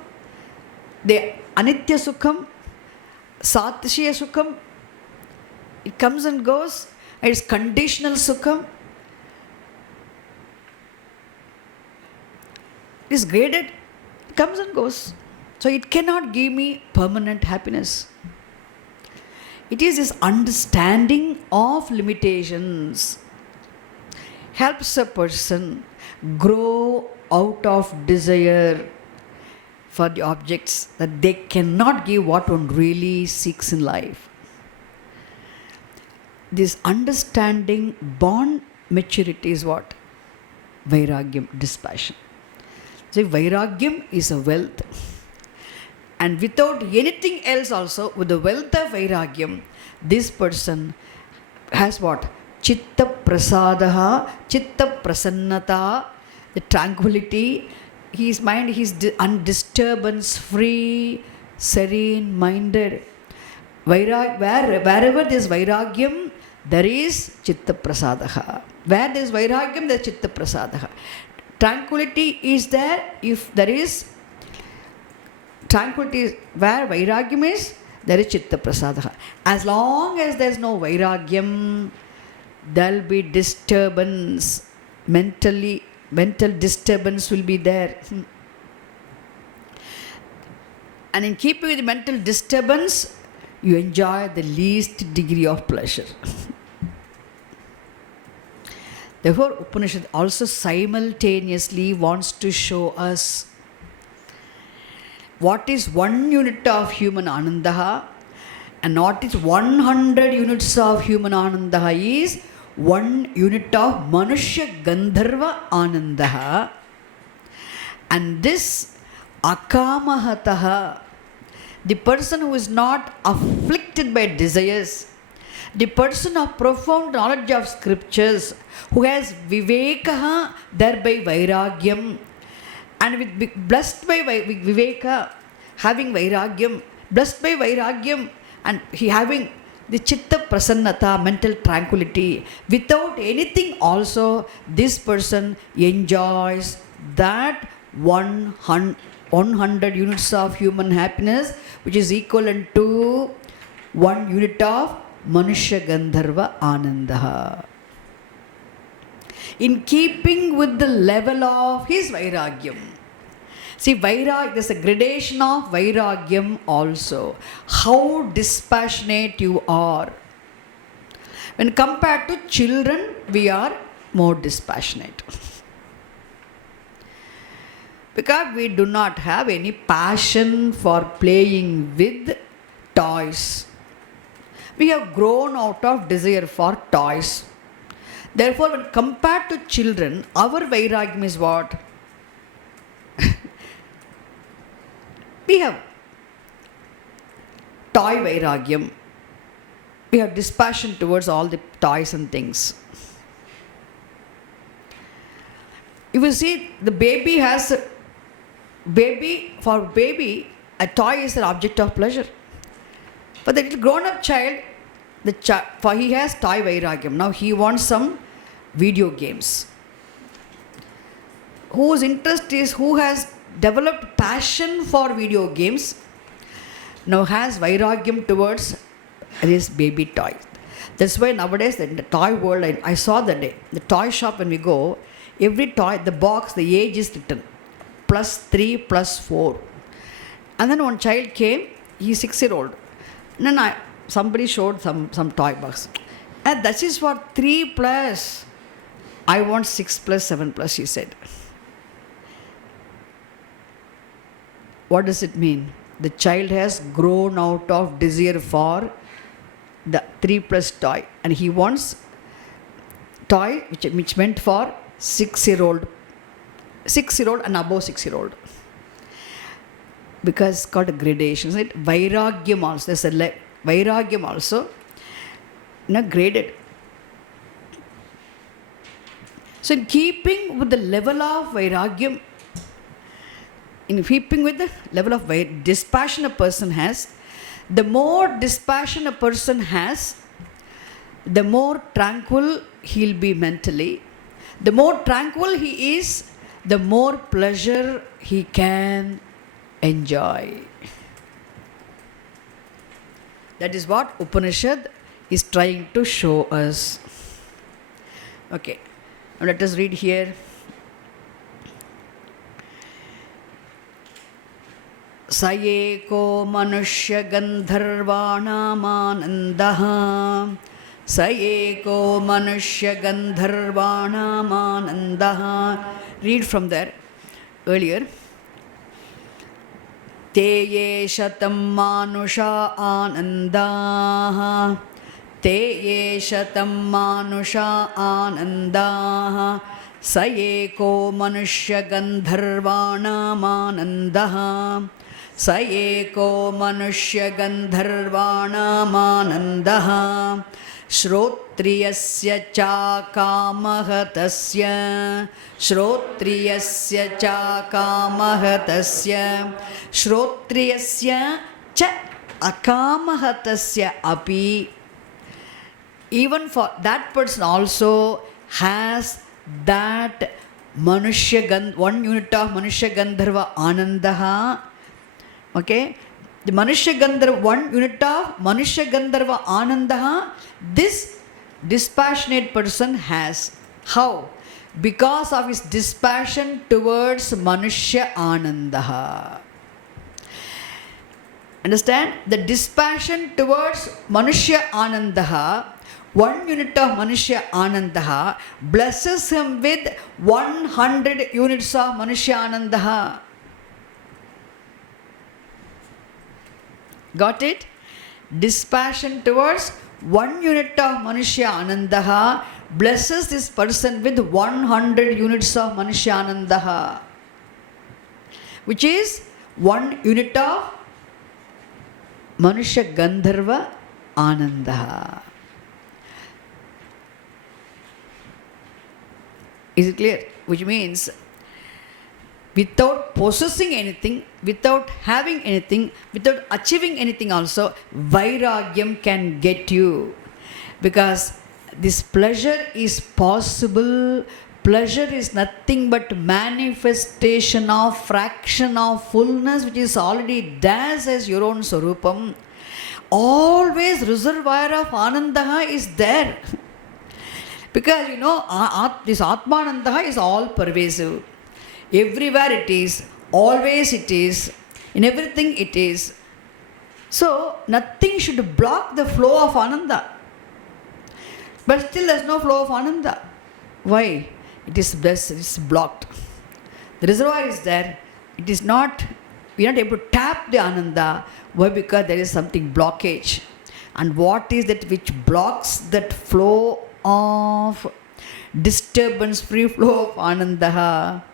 they anitya sukham, satishya sukham, it comes and goes, it's conditional sukham. It is graded, it comes and goes. So it cannot give me permanent happiness. It is this understanding of limitations helps a person grow out of desire for the objects that they cannot give what one really seeks in life. This understanding born maturity is what? Vairagyam, dispassion. So vairagyam is a wealth. And without anything else also, with the wealth of vairagyam, this person has what? Chitta prasadaha, chitta prasannata, the tranquility, his mind is undisturbance free, serene minded. Wherever there is vairagyam, there is chitta prasadaha. Where there is vairagyam, there is chitta prasadaha. Tranquility is there if there is tranquility. Where vairagyam is, there is chitta prasadaha. As long as there is no vairagyam, there will be disturbance. Mental disturbance will be there. And in keeping with the mental disturbance, you enjoy the least degree of pleasure. Therefore, Upanishad also simultaneously wants to show us what is 1 unit of human anandaha and what is 100 units of human anandaha is 1 unit of Manushya Gandharva Anandaha. And this Akamahataha, the person who is not afflicted by desires, the person of profound knowledge of scriptures, who has Vivekaha, thereby Vairagyam, and with blessed by Viveka, having Vairagyam, blessed by Vairagyam, and he having the chitta prasannata, mental tranquility, without anything also, this person enjoys that 100 units of human happiness, which is equivalent to 1 unit of Manushya Gandharva Anandaha. In keeping with the level of his Vairagyam. See, there's a gradation of Vairagyam also. How dispassionate you are. When compared to children, we are more dispassionate. Because we do not have any passion for playing with toys. We have grown out of desire for toys. Therefore, when compared to children, our Vairagyam is what? We have toy Vairagyam. we have dispassion towards all the toys and things. If you see, the baby has for baby, a toy is an object of pleasure. For the little grown-up child, for he has toy vairagyam. Now he wants some video games. Whose interest is, who has developed passion for video games, now has vairagyam towards this baby toy. That's why nowadays in the toy world, I saw that day, the toy shop when we go, every toy, the box, the age is written, +3, +4. And then one child came, he's 6-year-old. And then somebody showed some toy box. And that is for 3+. I want 6+, 7+, he said. What does it mean? The child has grown out of desire for the 3+ toy. And he wants toy which meant for 6-year-old and above 6-year-old. Because it's called a gradation, right? Vairagyam also. There's a vairagyam also, graded. So in keeping with the level of vairagyam, in keeping with the level of dispassion a person has, the more dispassion a person has, the more tranquil he'll be mentally. The more tranquil he is, the more pleasure he can enjoy. That is what Upanishad is trying to show us. Okay, now let us read here. Sayeko manushya gandharvanāmanandaha. Sayeko manushya gandharvanāmanandaha. Read from there earlier. Te ye shatam manusha anandaha. Te ye shatam manusha anandaha. Sayeko manushya gandharvanāmanandaha. Sayeko manushya gandharvanāmanandaha. Shrotriyasya cha kamahatasya. Shrotriyasya cha kamahatasya. Shrotriyasya cha akamahatasya api. Even for that person also has that manushya 1 unit of manushya gandharva anandaha. Okay, the manushya gandharva 1 unit of manushya gandharva anandaha, this dispassionate person has. How? Because of his dispassion towards manushya anandaha. Understand? The dispassion towards manushya anandaha, 1 unit of manushya anandaha, blesses him with 100 units of manushya anandaha. Got it? Dispassion towards 1 unit of manushya anandaha blesses this person with 100 units of manushya anandaha, which is 1 unit of manushya gandharva anandaha. Is it clear? Which means without possessing anything, without having anything, without achieving anything also, vairagyam can get you. Because this pleasure is possible. Pleasure is nothing but manifestation of fraction of fullness which is already theirs as your own Swarupam. Always reservoir of Anandaha is there. Because this Atmanandaha is all pervasive. Everywhere it is, always it is, in everything it is. So nothing should block the flow of Ananda. But still there is no flow of Ananda. Why? It is blocked. The reservoir is there. It is not, we are not able to tap the Ananda. Why? Because there is something blockage. And what is that which blocks that flow of disturbance, free flow of Ananda?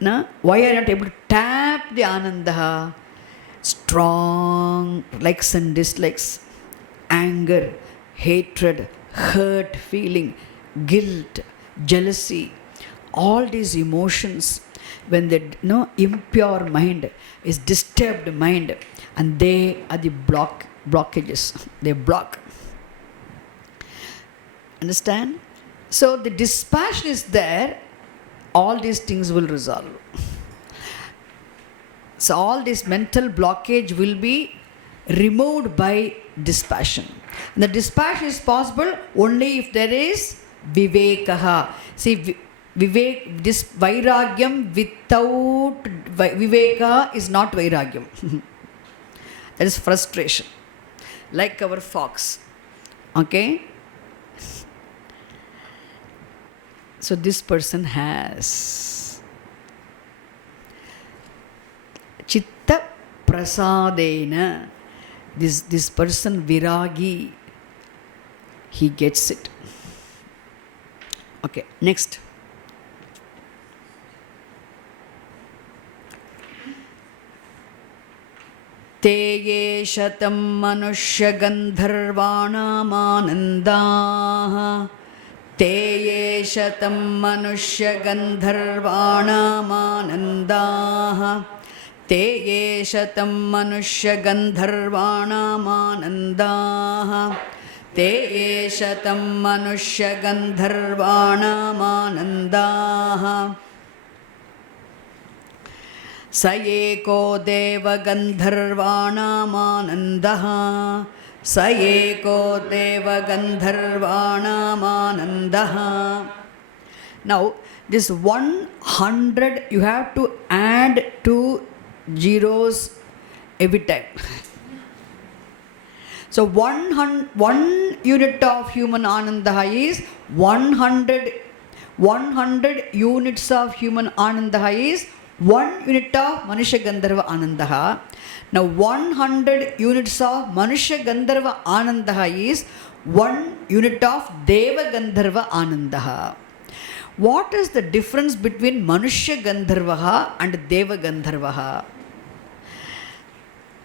Why are you not able to tap the Ananda? Strong likes and dislikes. anger, hatred, hurt feeling, guilt, jealousy, all these emotions, when the impure mind is disturbed mind, and they are the blockages. They block. Understand? So the dispassion is there, all these things will resolve. So all this mental blockage will be removed by dispassion. And the dispassion is possible only if there is vivekaha. See, this vairagyam without viveka is not vairagyam. That is frustration. Like our fox. Okay? So this person has chitta prasadena. This person viragi, he gets it. Okay, next. Te ye shatam manushya gandharvanam Te ye shatam manushya gandharvanam anandah Te ye shatam manushya gandharvanam anandah Te ye shatam manushya gandharvanam anandah Sa eko deva gandharvanam anandah Sa eko deva gandharvanam anandah. Now, this 100, you have to add 2 zeros every time. So, 1 unit of human ananda is 100 units of human ananda is 1 unit of Manushya Gandharva Anandaha. Now 100 units of Manushya Gandharva Anandaha is 1 unit of Deva Gandharva Anandaha. What is the difference between Manushya Gandharvaha and Deva Gandharvaha?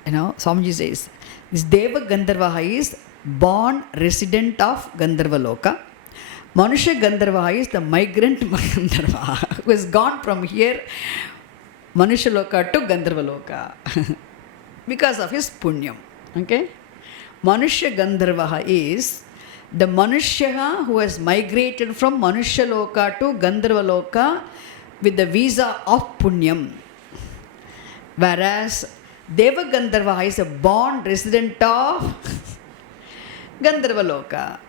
Swamiji says, this Deva Gandharvaha is born resident of Gandharva Loka. Manushya Gandharvaha is the migrant Gandharva who has gone from here Manushya Loka to Gandharva Loka because of his punyam. Okay? Manushya Gandharvaha is the Manushya who has migrated from Manushya Loka to Gandharva Loka with the visa of punyam. Whereas Deva Gandharvaha is a born resident of Gandharva Loka.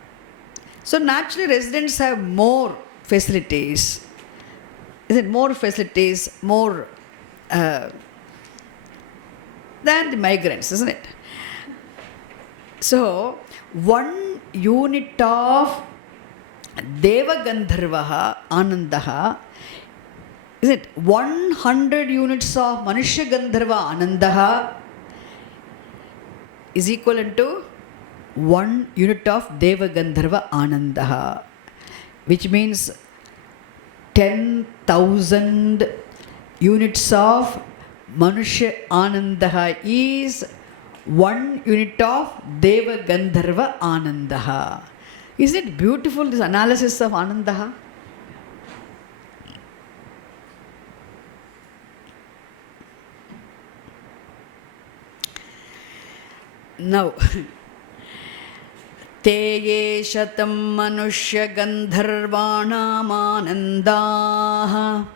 So naturally residents have more facilities. Is it more facilities, more than the migrants, isn't it? So, 1 unit of Deva Gandharvaha Anandaha, is it 100 units of Manushya Gandharva Anandaha is equivalent to 1 unit of Deva Gandharva Anandaha, which means 10,000 units of Manushya Anandaha is 1 unit of Deva Gandharva Anandaha. Isn't it beautiful, this analysis of Anandaha? Now, Te ye shatam manushya gandharvanam anandah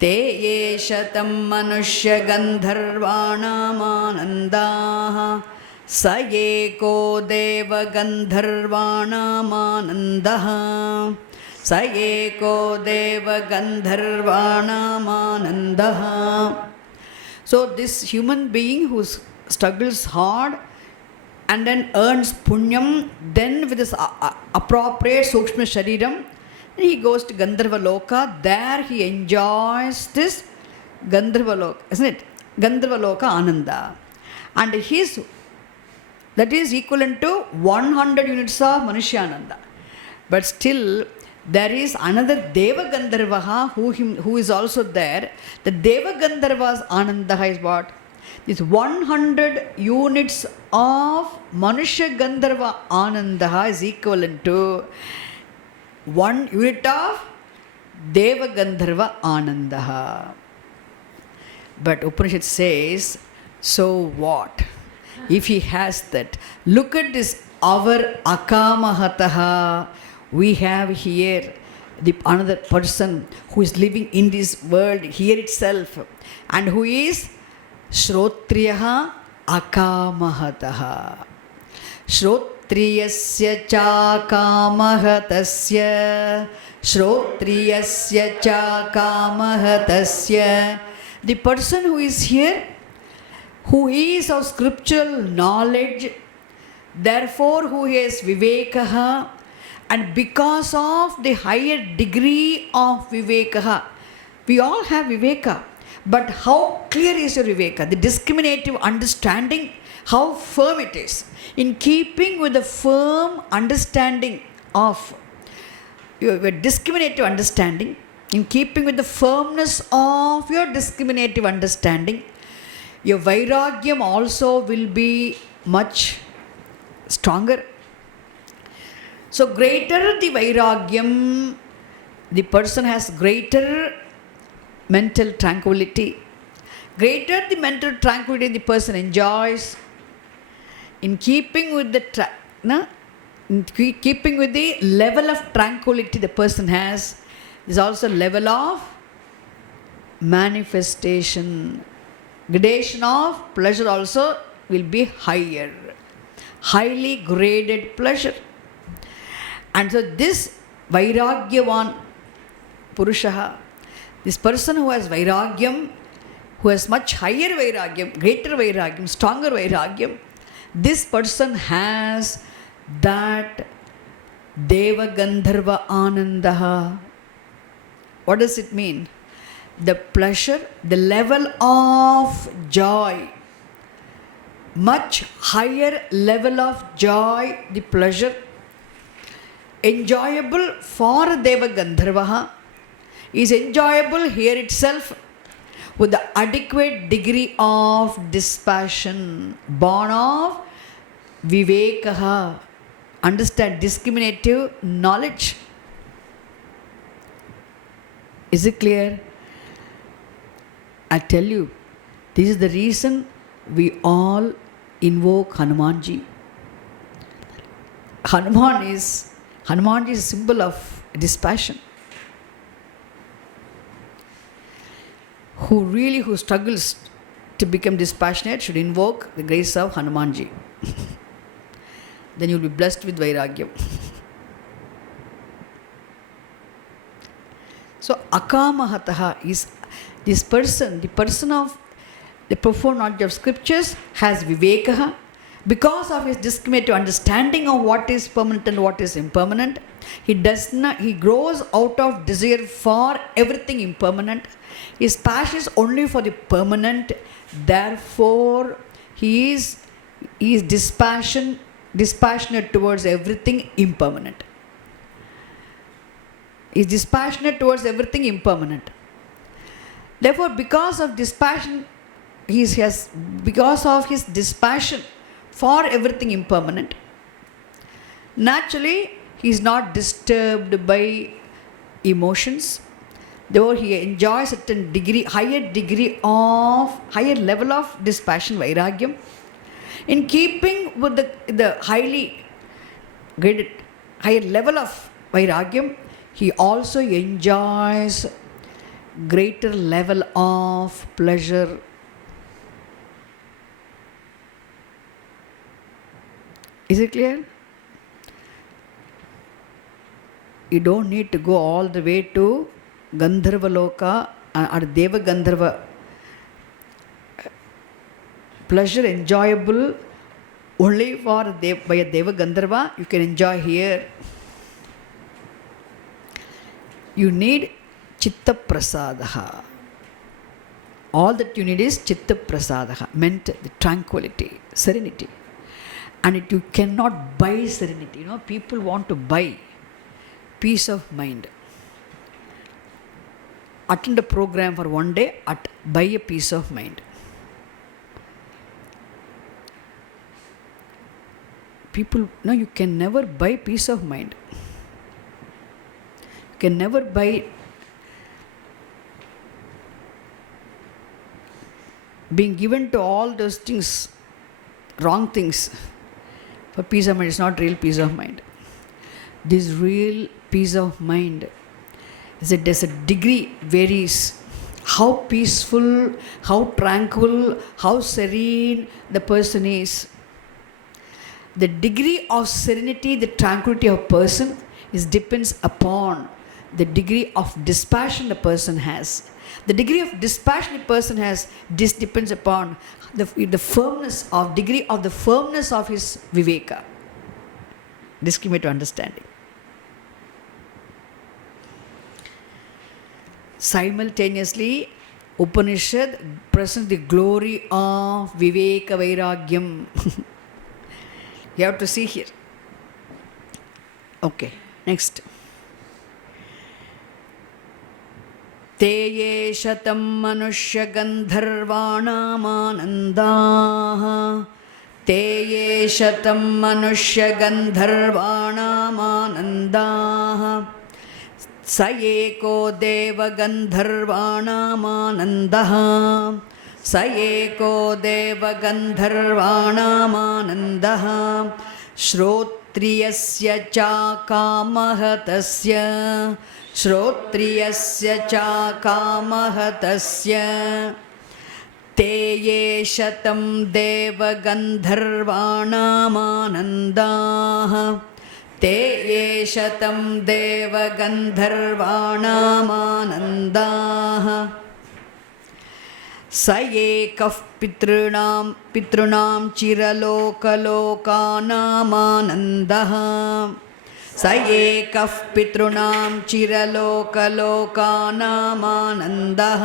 Te ye shatam manushya gandharvanam anandah Sa eko deva gandharvanam anandah Sa eko deva gandharvanam anandah. So this human being who struggles hard and then earns punyam, then with this appropriate sukshma shariram, he goes to Gandharva Loka. There he enjoys this Gandharva Loka, isn't it? Gandharva Loka Ananda. And that is equivalent to 100 units of Manusyananda. But still, there is another Deva Gandharvaha who is also there. The Deva Gandharva's Ananda is what? This 100 units of Manushya Gandharva Anandaha is equivalent to 1 unit of Deva Gandharva Anandaha. But Upanishad says, so what? If he has that, look at this, our Akamahataha. We have here another person who is living in this world here itself, and who is Shrotriyaha Akamahataha. Shrotriyasya cha kamahatasya. Shrotriyasya cha kamahatasya. The person who is here, who is of scriptural knowledge, therefore who has vivekaha, and because of the higher degree of vivekaha, we all have viveka, but how clear is your viveka? The discriminative understanding, how firm it is. In keeping with the firm understanding of your discriminative understanding, in keeping with the firmness of your discriminative understanding, your vairagyam also will be much stronger. So greater the vairagyam, the person has greater mental tranquility. Greater the mental tranquility the person enjoys, in keeping with the keeping with the level of tranquility the person has, is also level of manifestation. Gradation of pleasure also will be higher. Highly graded pleasure. And so this vairagyavan purushaha, this person who has vairagyam, who has much higher vairagyam, greater vairagyam, stronger vairagyam, this person has that Deva Gandharva Anandaha. What does it mean? The pleasure, the level of joy, much higher level of joy, the pleasure, enjoyable for Deva Gandharvaha, is enjoyable here itself with the adequate degree of dispassion, born of vivekaha, understand, discriminative knowledge. Is it clear? I tell you, this is the reason we all invoke Hanumanji. Hanumanji is a symbol of dispassion. Who struggles to become dispassionate should invoke the grace of Hanumanji. Then you will be blessed with vairagyam. So Akamahataha is this person, the person of the profound knowledge of scriptures, has vivekaha. Because of his discriminative understanding of what is permanent and what is impermanent, he grows out of desire for everything impermanent. His passion is only for the permanent. Therefore, he is dispassionate towards everything impermanent. He is dispassionate towards everything impermanent. Therefore, because of dispassion, because of his dispassion for everything impermanent, naturally he is not disturbed by emotions. Therefore, he enjoys a higher level of dispassion, vairagyam. In keeping with the highly graded higher level of vairagyam, he also enjoys greater level of pleasure. Is it clear? You don't need to go all the way to Gandharva Loka or Deva Gandharva. Pleasure enjoyable only by a Deva Gandharva, you can enjoy here. You need Chitta Prasadaha. All that you need is Chitta Prasadaha, meant the tranquility, serenity. And you cannot buy serenity. People want to buy peace of mind. Attend a program for one day, buy a peace of mind. people, no, you can never buy peace of mind. You can never buy being given to all those things, wrong things. For peace of mind, it's not real peace of mind. This real peace of mind is that there's a degree, varies. How peaceful, how tranquil, how serene the person is. The degree of serenity, the tranquility of a person depends upon the degree of dispassion the person has. The degree of dispassion a person has, this depends upon the firmness of degree of the firmness of his viveka. This came to understanding. Simultaneously, Upanishad presents the glory of Viveka Vairagyam. You have to see here. Okay, next. ते ये शतं मनुष्यगन्धर्वाणामानन्दाः ते ये शतं मनुष्यगन्धर्वाणामानन्दाः स एको देवगन्धर्वाणामानन्दः स एको देवगन्धर्वाणामानन्दः श्रोत्रियस्य च कामः तस्य श्रोत्रियस्य च कामः तस्य ते ये शतं देवगन्धर्वाणामानन्दाः ते ये शतं देवगन्धर्वाणामानन्दाः स एकः पितॄणां चिरलोकलोकानामानन्दः स एकः पितॄणां चिरलोकलोकानामानन्दः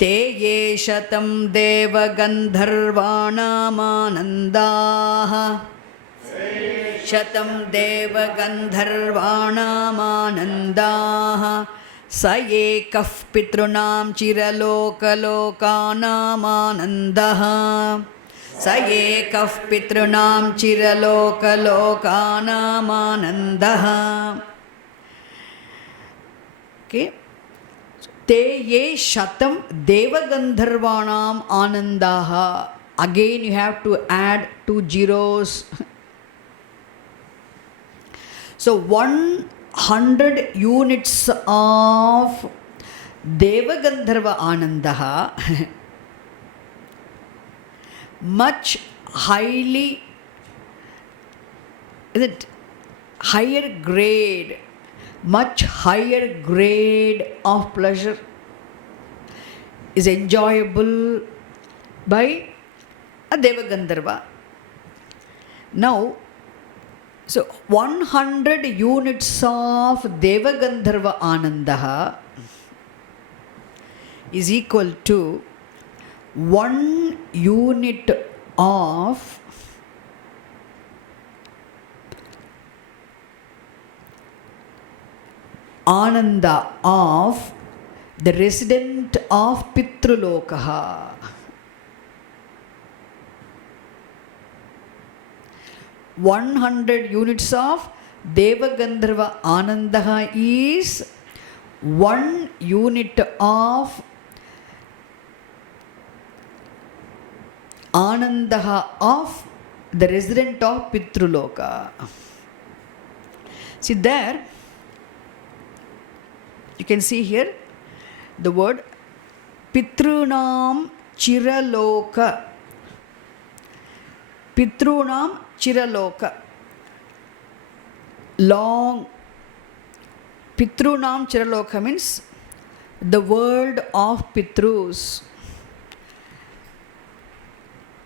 ते ये शतं देवगन्धर्वाणामानन्दाः शतं देवगन्धर्वाणामानन्दाः स एकः पितॄणां चिरलोकलोकानामानन्दः स एकः पितॄणां चिरलोकलोकानामानन्दः. Okay. ते ये शतं देवगन्धर्वाणाम् आनन्दाः. Again you have to add 2 zeros. So 100 units of Devagandharva Anandaha, much highly, is it higher grade, much higher grade of pleasure is enjoyable by a Devagandharva. Now, so 100 units of Devagandharva Anandaha is equal to 1 unit of Ananda of the resident of Pitrulokaha. 100 units of Devagandharva Anandaha is 1 unit of Anandaha of the resident of Pitruloka. See there, you can see here the word Pitrunam Chiraloka. Pitrunam Chiraloka. Long. Pitrunam Chiraloka means the world of Pitrus.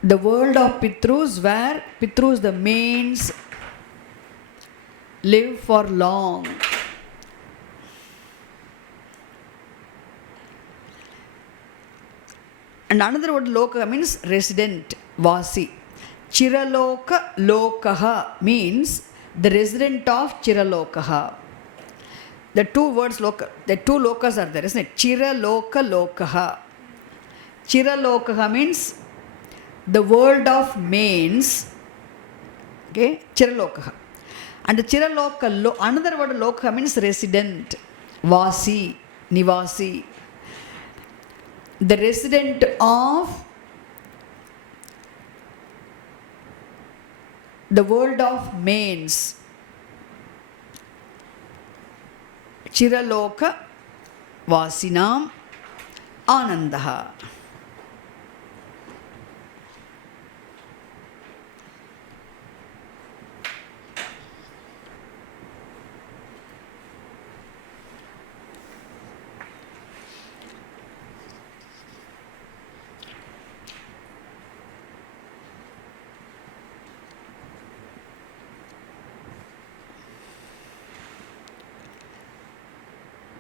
The world of Pitrus, where Pitrus, the mains, live for long. And another word Loka means resident, Vasi. Chiraloka Lokaha means the resident of Chiralokaha. The two words Loka, the two Lokas are there, isn't it? Chiraloka Lokaha. Chiralokaha means the world of mains Okay, Chiralokaha. And Chiraloka, another word loka means resident, Vasi, Nivasi. The resident of the world of mains. Chiraloka Vasinam Anandaha.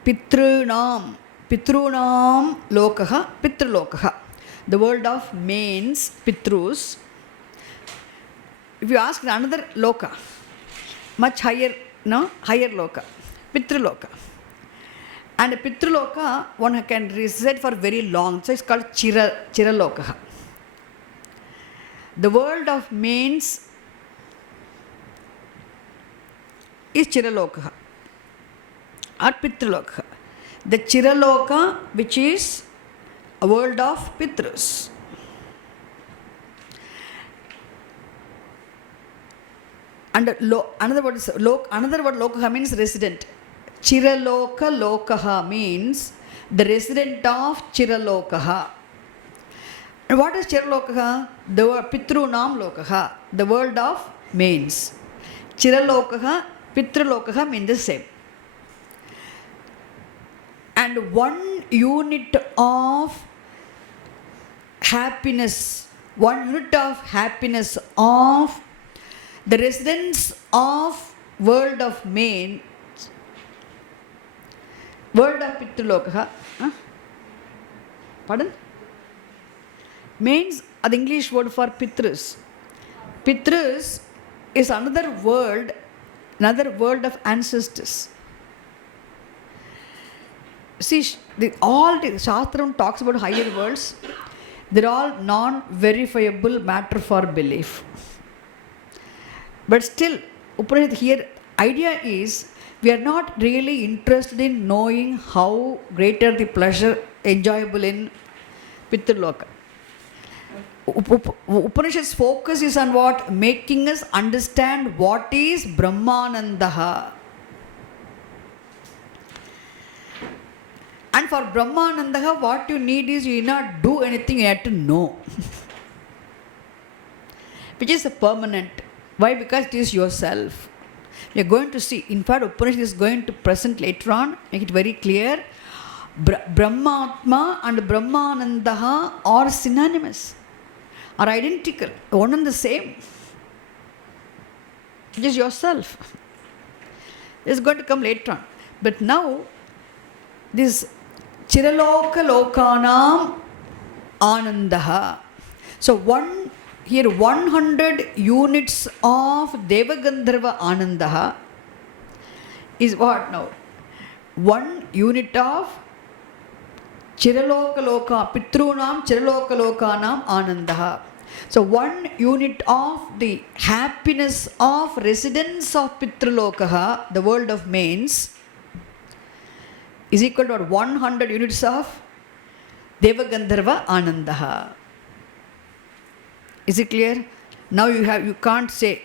Pitrunam lokaha, Pitrulokaha. The world of mains, Pitrus. If you ask another loka, much higher, higher loka, Pitruloka. And Pitruloka, one can reside for very long, so it's called Chiralokaha. The world of mains is Chiralokaha. Or Pitruloka. The Chiraloka, which is a world of Pitrus. And another word Lokaha means resident. Chiraloka Lokaha means the resident of Chiralokaha. And what is Chiralokaha? The word Pitrunam Lokaha, the world of mains. Chiralokaha, Pitrulokaha mean the same. And one unit of happiness of the residents of world of main, world of Pitrulokaha. Pardon? Mains are the English word for Pitrus. Pitrus is another world of ancestors. See, all the Shastram talks about higher worlds. They're all non-verifiable matter for belief. But still, Upanishad here, idea is, we are not really interested in knowing how greater the pleasure enjoyable in Pitruloka. Upanishad's focus is on what? Making us understand what is Brahmanandaha. And for Brahmanandaha, what you need is, you need not do anything, you have to know. Which is permanent. Why? Because it is yourself. You are going to see, in fact, Upanishad is going to present later on, make it very clear, Brahmatma and Brahmanandaha are synonymous, are identical, one and the same. It is yourself. It is going to come later on. But now, this Chiraloka Lokanam Anandaha. So 100 units of Devagandharva Anandaha is what now? 1 unit of Chiraloka Loka, Pitrunam Chiraloka Lokanam Anandaha. So 1 unit of the happiness of residents of Pitrulokaha, the world of mains, is equal to 100 units of Devagandharva Anandaha. Is it clear? Now you can't say,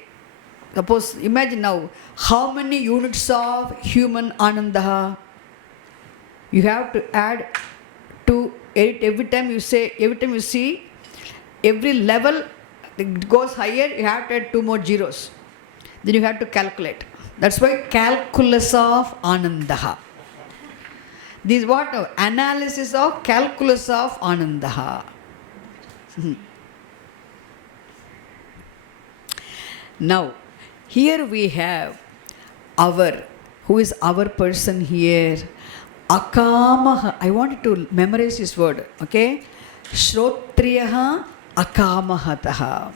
suppose, imagine now, how many units of human Anandaha? You have to add to it every time you see, every level it goes higher, you have to add 2 more zeros. Then you have to calculate. That's why calculus of Anandaha. This is what? Analysis of calculus of Anandaha. Now, here we have who is our person here? Akamaha. I wanted to memorize this word, okay? Shrotriyaha akamahataha.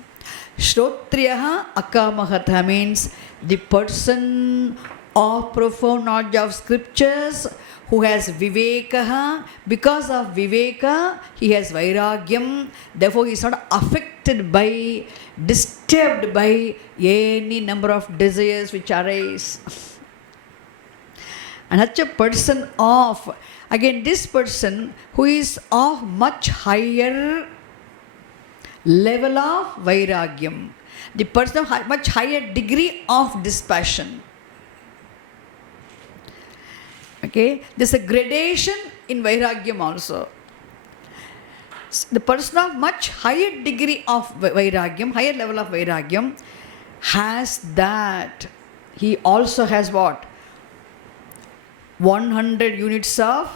Shrotriyaha akamahataha means the person of profound knowledge of scriptures who has viveka, because of viveka, he has vairagyam. Therefore, he is not affected by, disturbed by any number of desires which arise. And such a person of, again, this person who is of much higher level of vairagyam, the person of much higher degree of dispassion. Okay, there's a gradation in vairagyam also. The person of much higher degree of vairagyam, higher level of vairagyam, has that. He also has what? 100 units of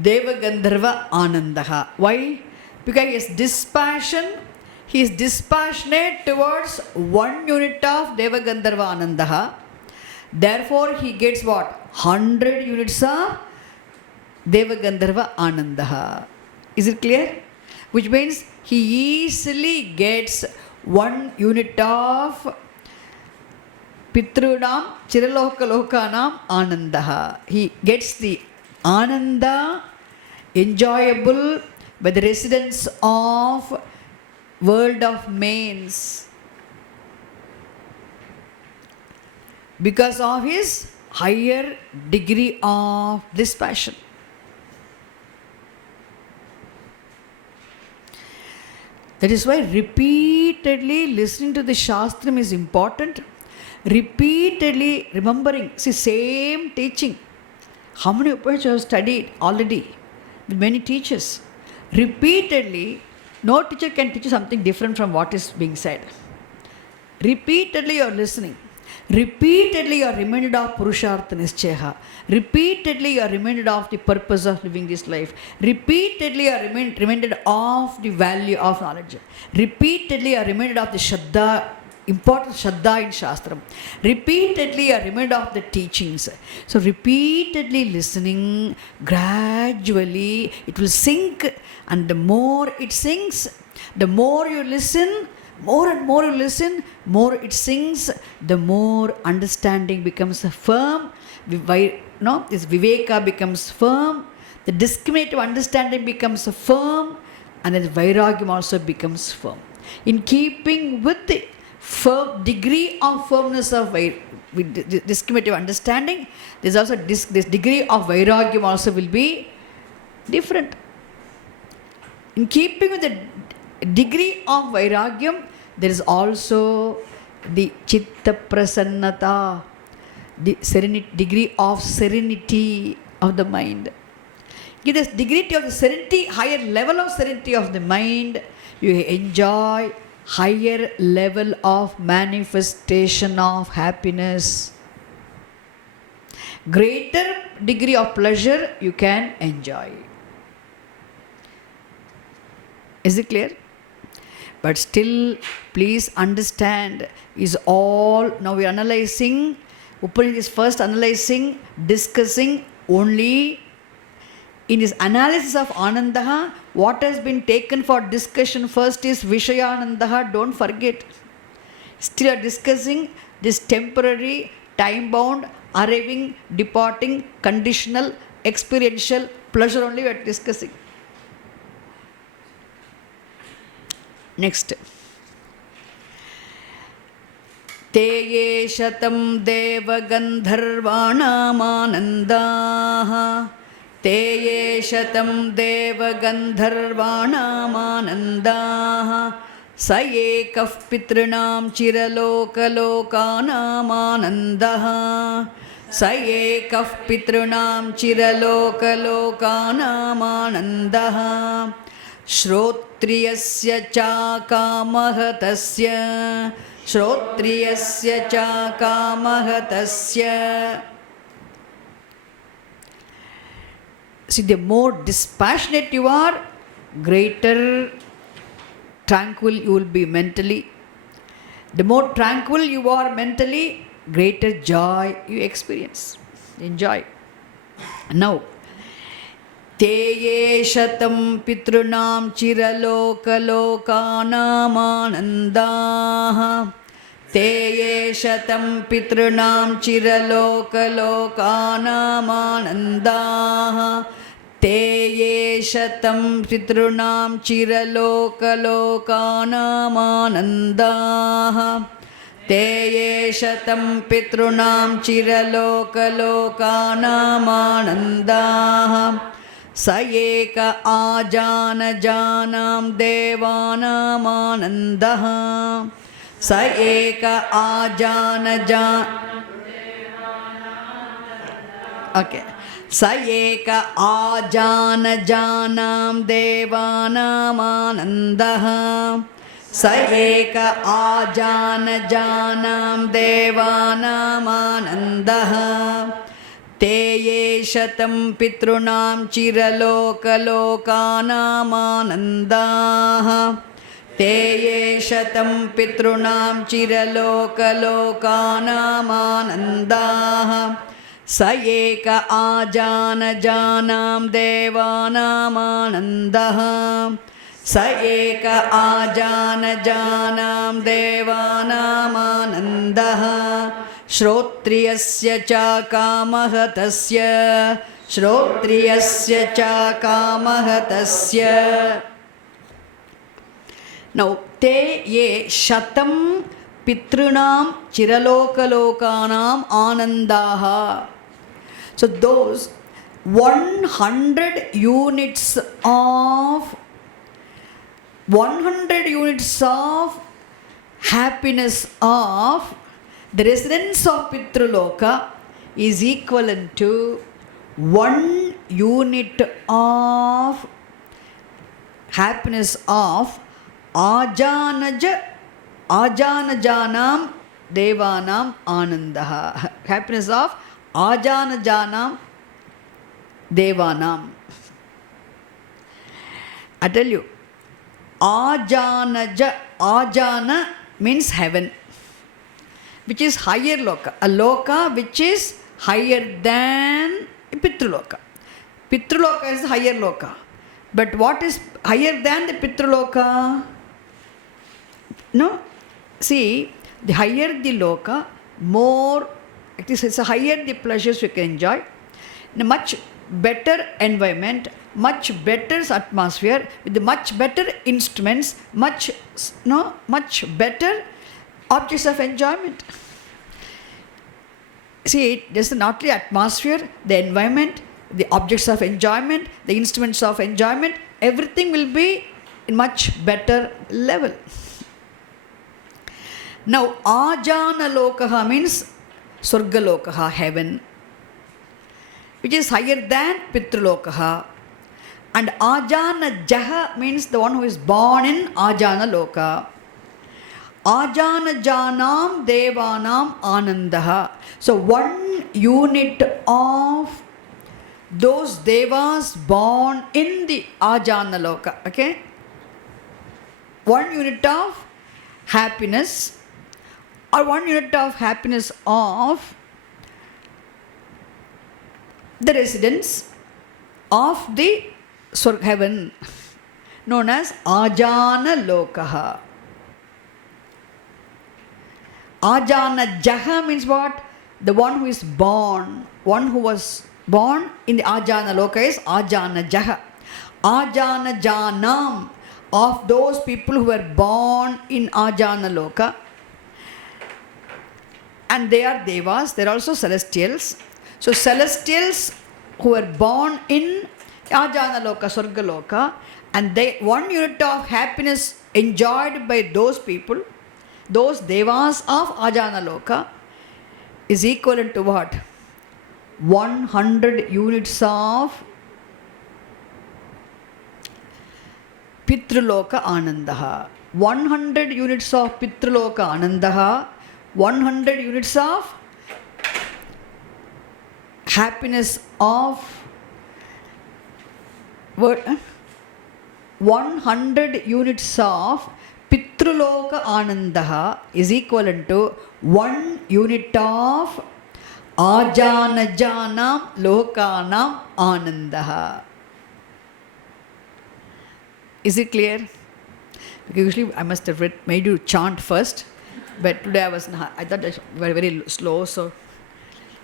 Devagandharva Anandaha. Why? Because he has dispassion. He is dispassionate towards 1 unit of Devagandharva Anandaha. Therefore, he gets what? 100 units of Devagandharva Anandaha. Is it clear? Which means he easily gets 1 unit of Pitrunam Chiralokalokanam Anandaha. He gets the Ananda enjoyable by the residents of world of mains, because of his higher degree of dispassion. That is why repeatedly listening to the Shastram is important. Repeatedly remembering, see, same teaching. How many Upanishads you have studied already with many teachers? Repeatedly, no teacher can teach you something different from what is being said. Repeatedly you are listening. Repeatedly you are reminded of Purushartha Nischaya. Repeatedly you are reminded of the purpose of living this life. Repeatedly you are reminded of the value of knowledge. Repeatedly you are reminded of the Shraddha, important Shraddha in Shastram. Repeatedly you are reminded of the teachings. So repeatedly listening, gradually it will sink, and the more it sinks, the more you listen, more and more you listen, more it sinks, the more understanding becomes firm. This viveka becomes firm, the discriminative understanding becomes firm, and then vairagyam also becomes firm. In keeping with the firm degree of firmness of discriminative understanding, there's also this degree of vairagyam also will be different. In keeping with the degree of vairagyam, there is also the chitta prasannata, the degree of serenity of the mind. Give this degree of the serenity, higher level of serenity of the mind, you enjoy higher level of manifestation of happiness. Greater degree of pleasure you can enjoy. Is it clear? But still, please understand, is all, now we are analyzing, Upanishad is first analyzing, discussing only in his analysis of Anandaha. What has been taken for discussion first is Vishayanandaha, don't forget. Still are discussing this temporary, time-bound, arriving, departing, conditional, experiential pleasure only we are discussing. Next. Te ye shatam deva gandharvanāmanandaha. Te ye shatam deva gandharvanāmanandaha. Sa ekah pitrunam chiralokalokanāmanandaha. Sa ekah pitrunam chiralokalokanāmanandaha. Shrotriyasya cha kamah tasya. Shrotriyasya cha kamah tasya. See, the more dispassionate you are, greater tranquil you will be mentally. The more tranquil you are mentally, greater joy you experience. Enjoy. Now, te ye shatam pitrunam chiralokalokanāmanandaha. ते ये शतं पितॄणां चिरलोकलोकानामानन्दाः ते ये शतं पितॄणां चिरलोकलोकानामानन्दाः ते ये शतं पितॄणां चिरलोकलोकानामानन्दाः स एक आजानजानां देवानामानन्दः स एक ओके स एक आजानजानां देवानामानन्दः स एक आजानजानां देवानामानन्दः ते ये शतं पितॄणां चिरलोकलोकानामानन्दाः ते ये शतं पितॄणां चिरलोकलोकानामानन्दाः स एक आजानजानां देवानामानन्दः स एक आजानजानां देवानामानन्दः श्रोत्रियस्य च कामः तस्य श्रोत्रियस्य च कामः तस्य नौ ते ये शतं पितॄणां चिरलोकलोकानाम् आनन्दाः so those 100 units of happiness of the residents of Pitruloka is equivalent to 1 unit of happiness of Ajanajanam Devanam Anandaha. Happiness of Ajanajanam Devanam. I tell you, Ajana means heaven, which is higher loka. A loka which is higher than Pitruloka. Pitruloka is higher loka. But what is higher than the Pitruloka? No? See, the higher the loka, more, it's a higher the pleasures we can enjoy. In a much better environment, much better atmosphere, with much better instruments, much better objects of enjoyment. See, just not the atmosphere, the environment, the objects of enjoyment, the instruments of enjoyment, everything will be in much better level. Now, Ajana Lokaha means Surga Lokaha, heaven, which is higher than Pitrulokaha. And Ajana Jaha means the one who is born in Ajana Loka. Ajana Janam Devanam Anandaha. So 1 unit of those devas born in the Ajana Loka. Okay? 1 unit of happiness, or 1 unit of happiness of the residents of the heaven, known as Ajana Lokaha. Ajana Jaha means what? The one who is born, one who was born in the Ajana Loka is Ajana Jaha. Ajana Janam, of those people who were born in Ajana Loka, and they are devas, they are also celestials. So celestials who were born in Ajana Loka, Surga Loka, and they 1 unit of happiness enjoyed by those people, those devas of Ajana Loka, is equivalent to what? 100 units of Pitruloka Anandaha. 100 units of Pitruloka Anandaha, 100 units of happiness of 100 units of Pitruloka Anandaha is equivalent to 1 unit of Ajanajanam Lokanam Anandaha. Is it clear? Because usually I must have made you chant first. But today I thought I very, very slow, so.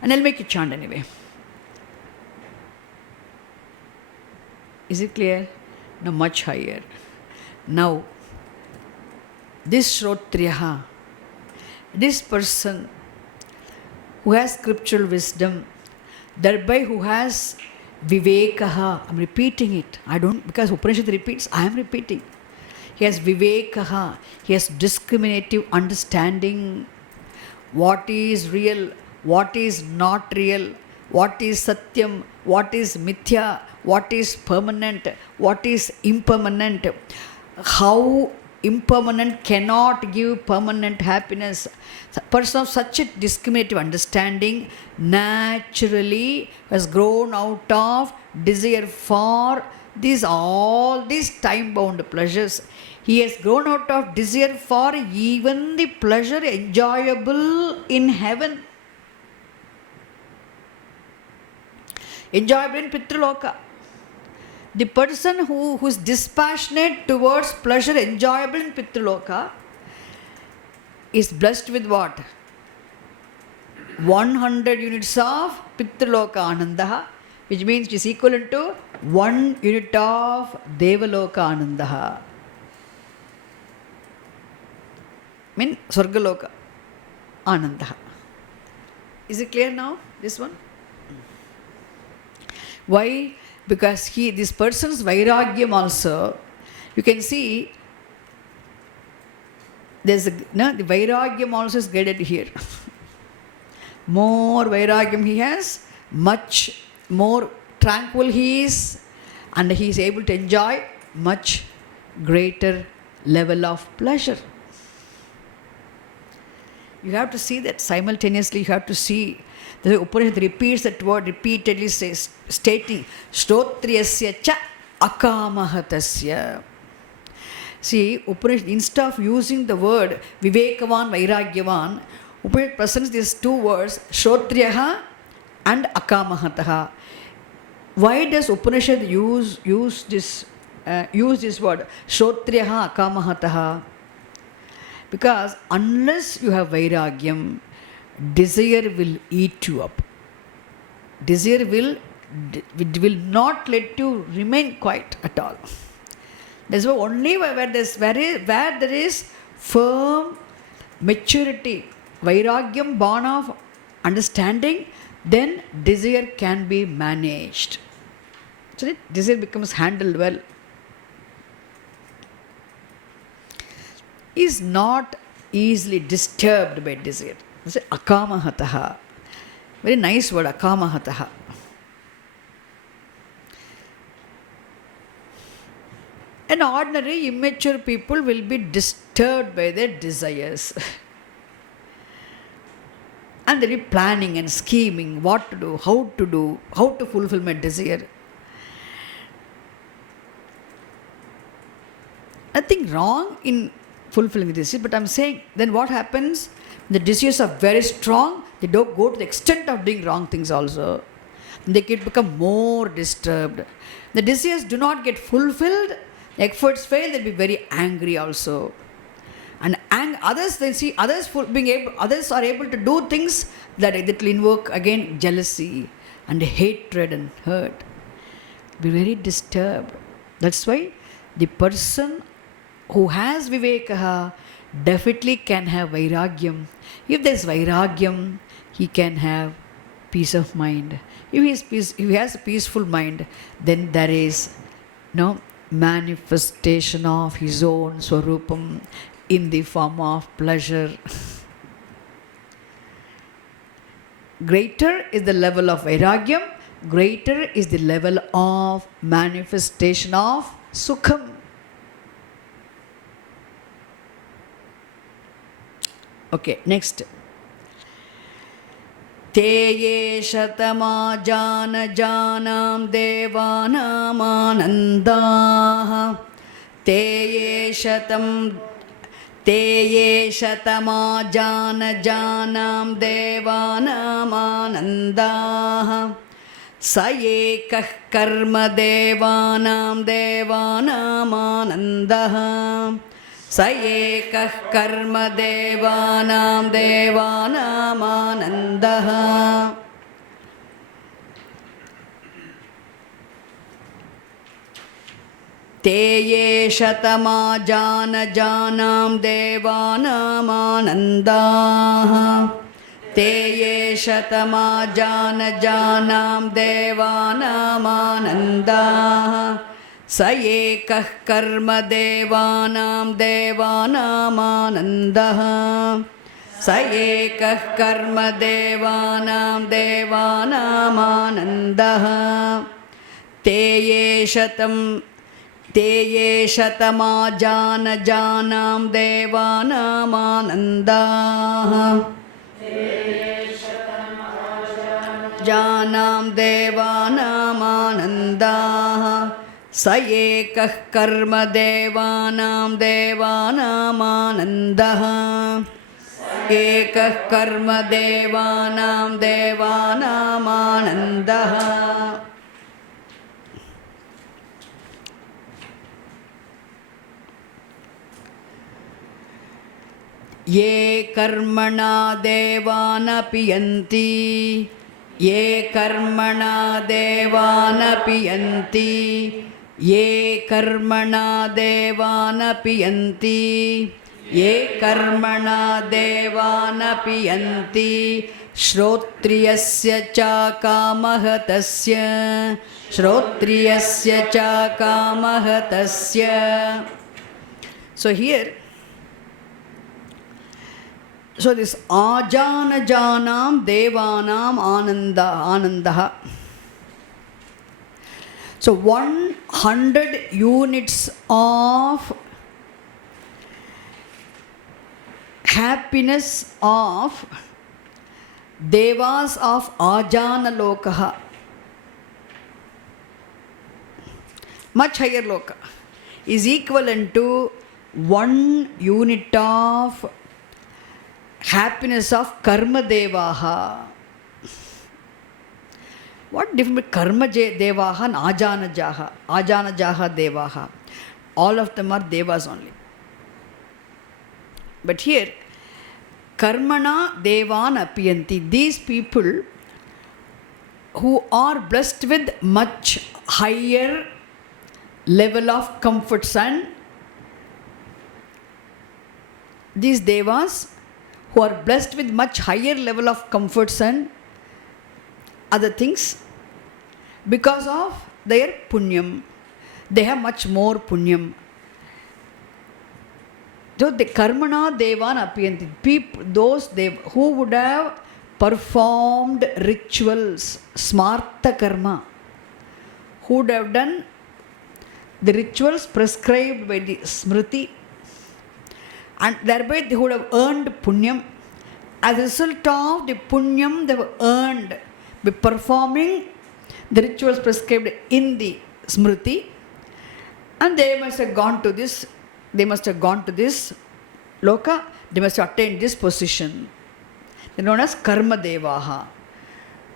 And I'll make you chant anyway. Is it clear? No, much higher. Now, this Shrotriyaha, this person who has scriptural wisdom, thereby who has Vivekaha, I'm repeating it. Because Upanishad repeats, I am repeating. He has Vivekaha, he has discriminative understanding. What is real, what is not real, what is Satyam, what is Mithya, what is permanent, what is impermanent, how impermanent cannot give permanent happiness. A person of such a discriminative understanding naturally has grown out of desire for all these time-bound pleasures. He has grown out of desire for even the pleasure enjoyable in heaven. Enjoyable in Pitraloka. The person who is dispassionate towards pleasure enjoyable in Pitraloka is blessed with what? 100 units of Pitraloka Anandaha, which means it is equivalent to 1 unit of Devaloka Anandaha. Mean Swargaloka Anandaha. Is it clear now, this one? Why? Because this person's Vairagyam also, you can see, the Vairagyam also is guided here. More Vairagyam he has, much more tranquil he is, and he is able to enjoy much greater level of pleasure. You have to see that simultaneously, you have to see. The Upanishad repeats that word repeatedly, stating Shrotriyasya cha akamahatasya. See, Upanishad, instead of using the word Vivekavan, Vairagyavan, Upanishad presents these two words, Shrotriyaha and Akamahataha. Why does Upanishad use this word, Shrotriyaha, Akamahataha? Because unless you have Vairagyam, desire will eat you up. Desire will not let you remain quiet at all. That's why only where there is firm maturity, Vairagyam born of understanding, then desire can be managed. So desire becomes handled well. Is not easily disturbed by desire. It's akamahataha. Very nice word, akamahataha. An ordinary immature people will be disturbed by their desires. And they'll be planning and scheming what to do, how to fulfill my desire. Nothing wrong in fulfilling the desire, but I'm saying, then what happens? The desires are very strong, they don't go to the extent of doing wrong things also. They can become more disturbed. The desires do not get fulfilled, the efforts fail, they'll be very angry also. And others are able to do things that will invoke again jealousy and hatred and hurt. Be very disturbed. That's why the person who has Vivekaha definitely can have Vairagyam. If there is Vairagyam, he can have peace of mind. If he has a peaceful mind, then there is no manifestation of his own Swarupam in the form of pleasure. Greater is the level of Vairagyam, greater is the level of manifestation of Sukham. Okay, next. Te ye shatama jana janam devanam anandaha. Te ye shatama jana janam devanam anandaha. Sa ekah karma devanam anandaha. स एकः कर्मदेवानां देवानामानन्दः ते ये शतमाजानजानां देवानामानन्दाः ते ये शतमाजानजानां देवानामानन्दाः स एकः कर्मदेवानां देवानामानन्दः स एकः कर्मदेवानां देवानामानन्दः ते ये शतमाजानजानां देवानामानन्दाः जानां देवानामानन्दाः स एकः कर्मदेवानां देवानामानन्दः एकः कर्मदेवानां देवानामानन्दः ये कर्मणा देवानपि यन्ति ये कर्मणा देवानपि यन्ति ये कर्मणा देवानपि यन्ति ये कर्मणा देवानपि यन्ति श्रोत्रियस्य च कामः तस्य श्रोत्रियस्य च कामः तस्य. So here, so this ajanajanam devanam anandaha. So 100 units of happiness of devas of ajana lokaha, much higher loka, is equivalent to 1 unit of happiness of karma devaha. What difference between karma devaha and ajanajaha? Ajanajaha devaha. All of them are devas only. But here, karmana devan apiyanti. These people who are blessed with much higher level of comforts, and these devas who are blessed with much higher level of comforts and other things, because of their punyam, they have much more punyam. So the karmana devan apiyanti, people, those who would have performed rituals, smarta karma, who would have done the rituals prescribed by the smriti, and thereby they would have earned punyam. As a result of the punyam they have earned by performing the rituals prescribed in the smriti, and they must have gone to this loka, they must have attained this position. They are known as karma devaha.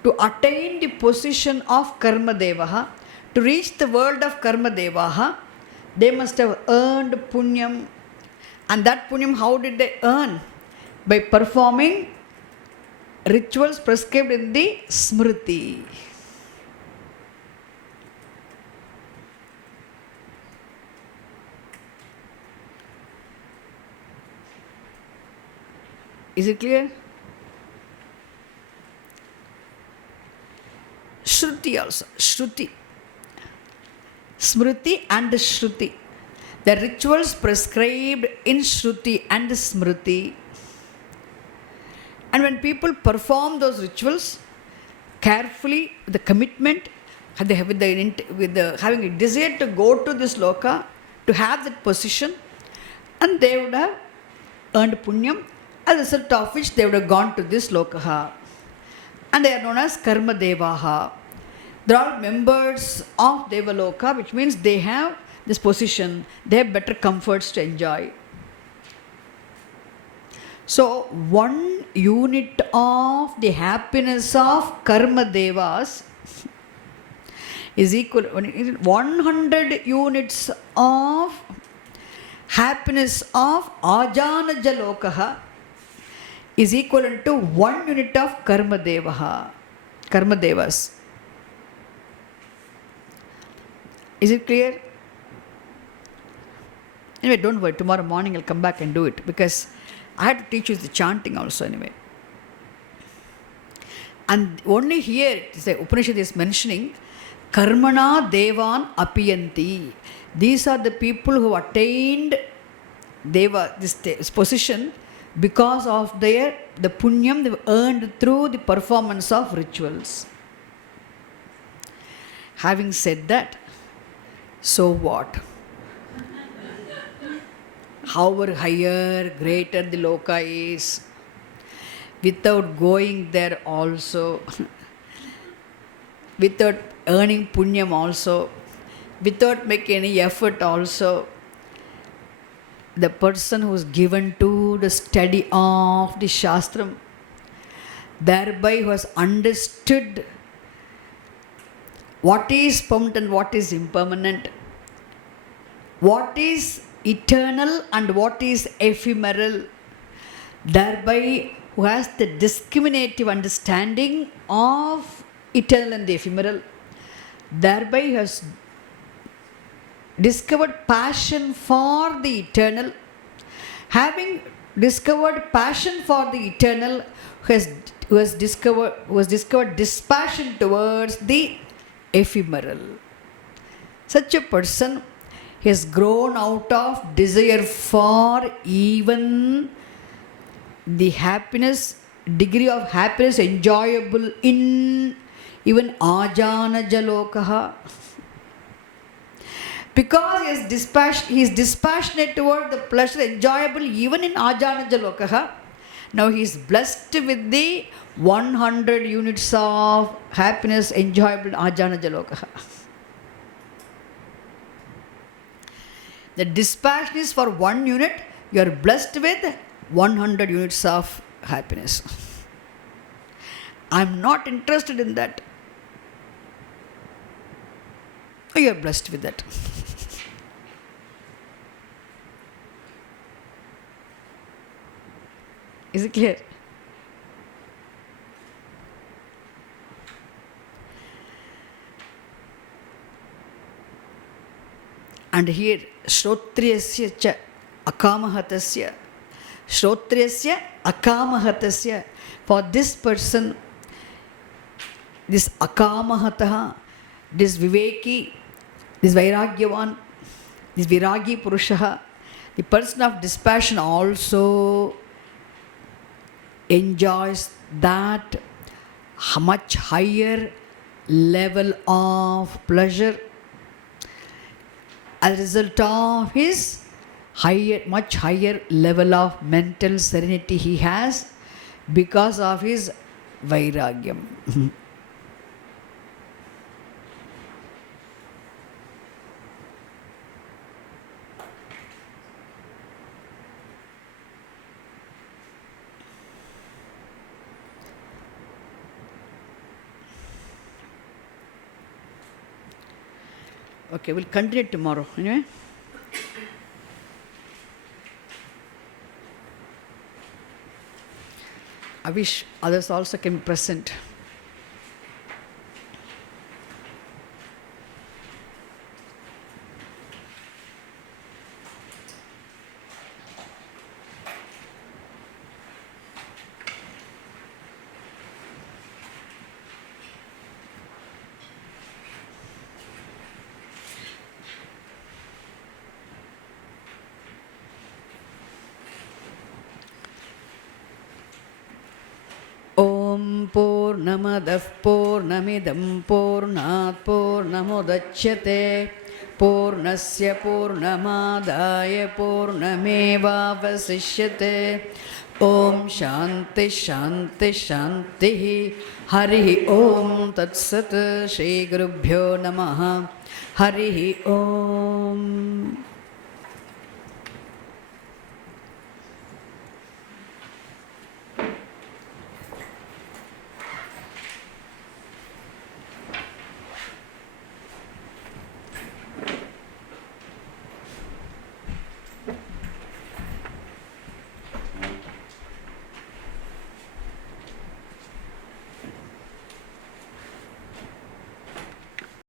To attain the position of karma devaha, to reach the world of karma devaha, they must have earned punyam. And that punyam, how did they earn? By performing rituals prescribed in the smriti. Is it clear? Shruti also. Shruti. Smriti and Shruti. The rituals prescribed in Shruti and Smriti. And when people perform those rituals carefully, with the commitment, having a desire to go to this loka, to have that position, and they would have earned punyam, as a result of which they would have gone to this lokaha. And they are known as karma devaha. They are all members of Devaloka, which means they have this position, they have better comforts to enjoy. So 1 unit of the happiness of karma devas is equal 100 units of happiness of Ajanaja Lokaha is equivalent to 1 unit of Karma Devas. Is it clear? Anyway, don't worry, tomorrow morning I'll come back and do it, because I had to teach you the chanting also anyway. And only here, the Upanishad is mentioning, Karmana Devan Apiyanti. These are the people who attained Deva, this position, because of the punyam they earned through the performance of rituals. Having said that, so what? However higher, greater the loka is, without going there also, without earning punyam also, without making any effort also, the person who is given to the study of the Shastram, thereby who has understood what is permanent and what is impermanent, what is eternal and what is ephemeral, thereby who has the discriminative understanding of eternal and the ephemeral, thereby has discovered passion for the eternal. Having discovered passion for the eternal, who has discovered dispassion towards the ephemeral. Such a person has grown out of desire for even the happiness, degree of happiness enjoyable in even Ajanaja Lokaha. Because he is dispassionate toward the pleasure enjoyable even in Ajanaja Lokaha, now he is blessed with the 100 units of happiness enjoyable in Ajanaja Lokaha. The dispassion is for 1 unit, you are blessed with 100 units of happiness. I am not interested in that. You are blessed with that. Is it clear? And here, Shrotriyasya cha akamahatasya. Shrotriyasya akamahatasya. For this person, this akamahataha, this viveki, this vairagyavan, this viragi purushaha, the person of dispassion also enjoys that much higher level of pleasure as a result of his much higher level of mental serenity he has because of his vairagyam. Okay, we'll continue tomorrow. Anyway. I wish others also can be present. Om Purnamadah Purnamidam Purnat Purnamudachyate Purnasya Purnamadaya Purnameva Vasishyate. Om Shanti Shanti Shanti. Hari Om Tat Sat. Shri Gurubhyo Namaha. Hari Om.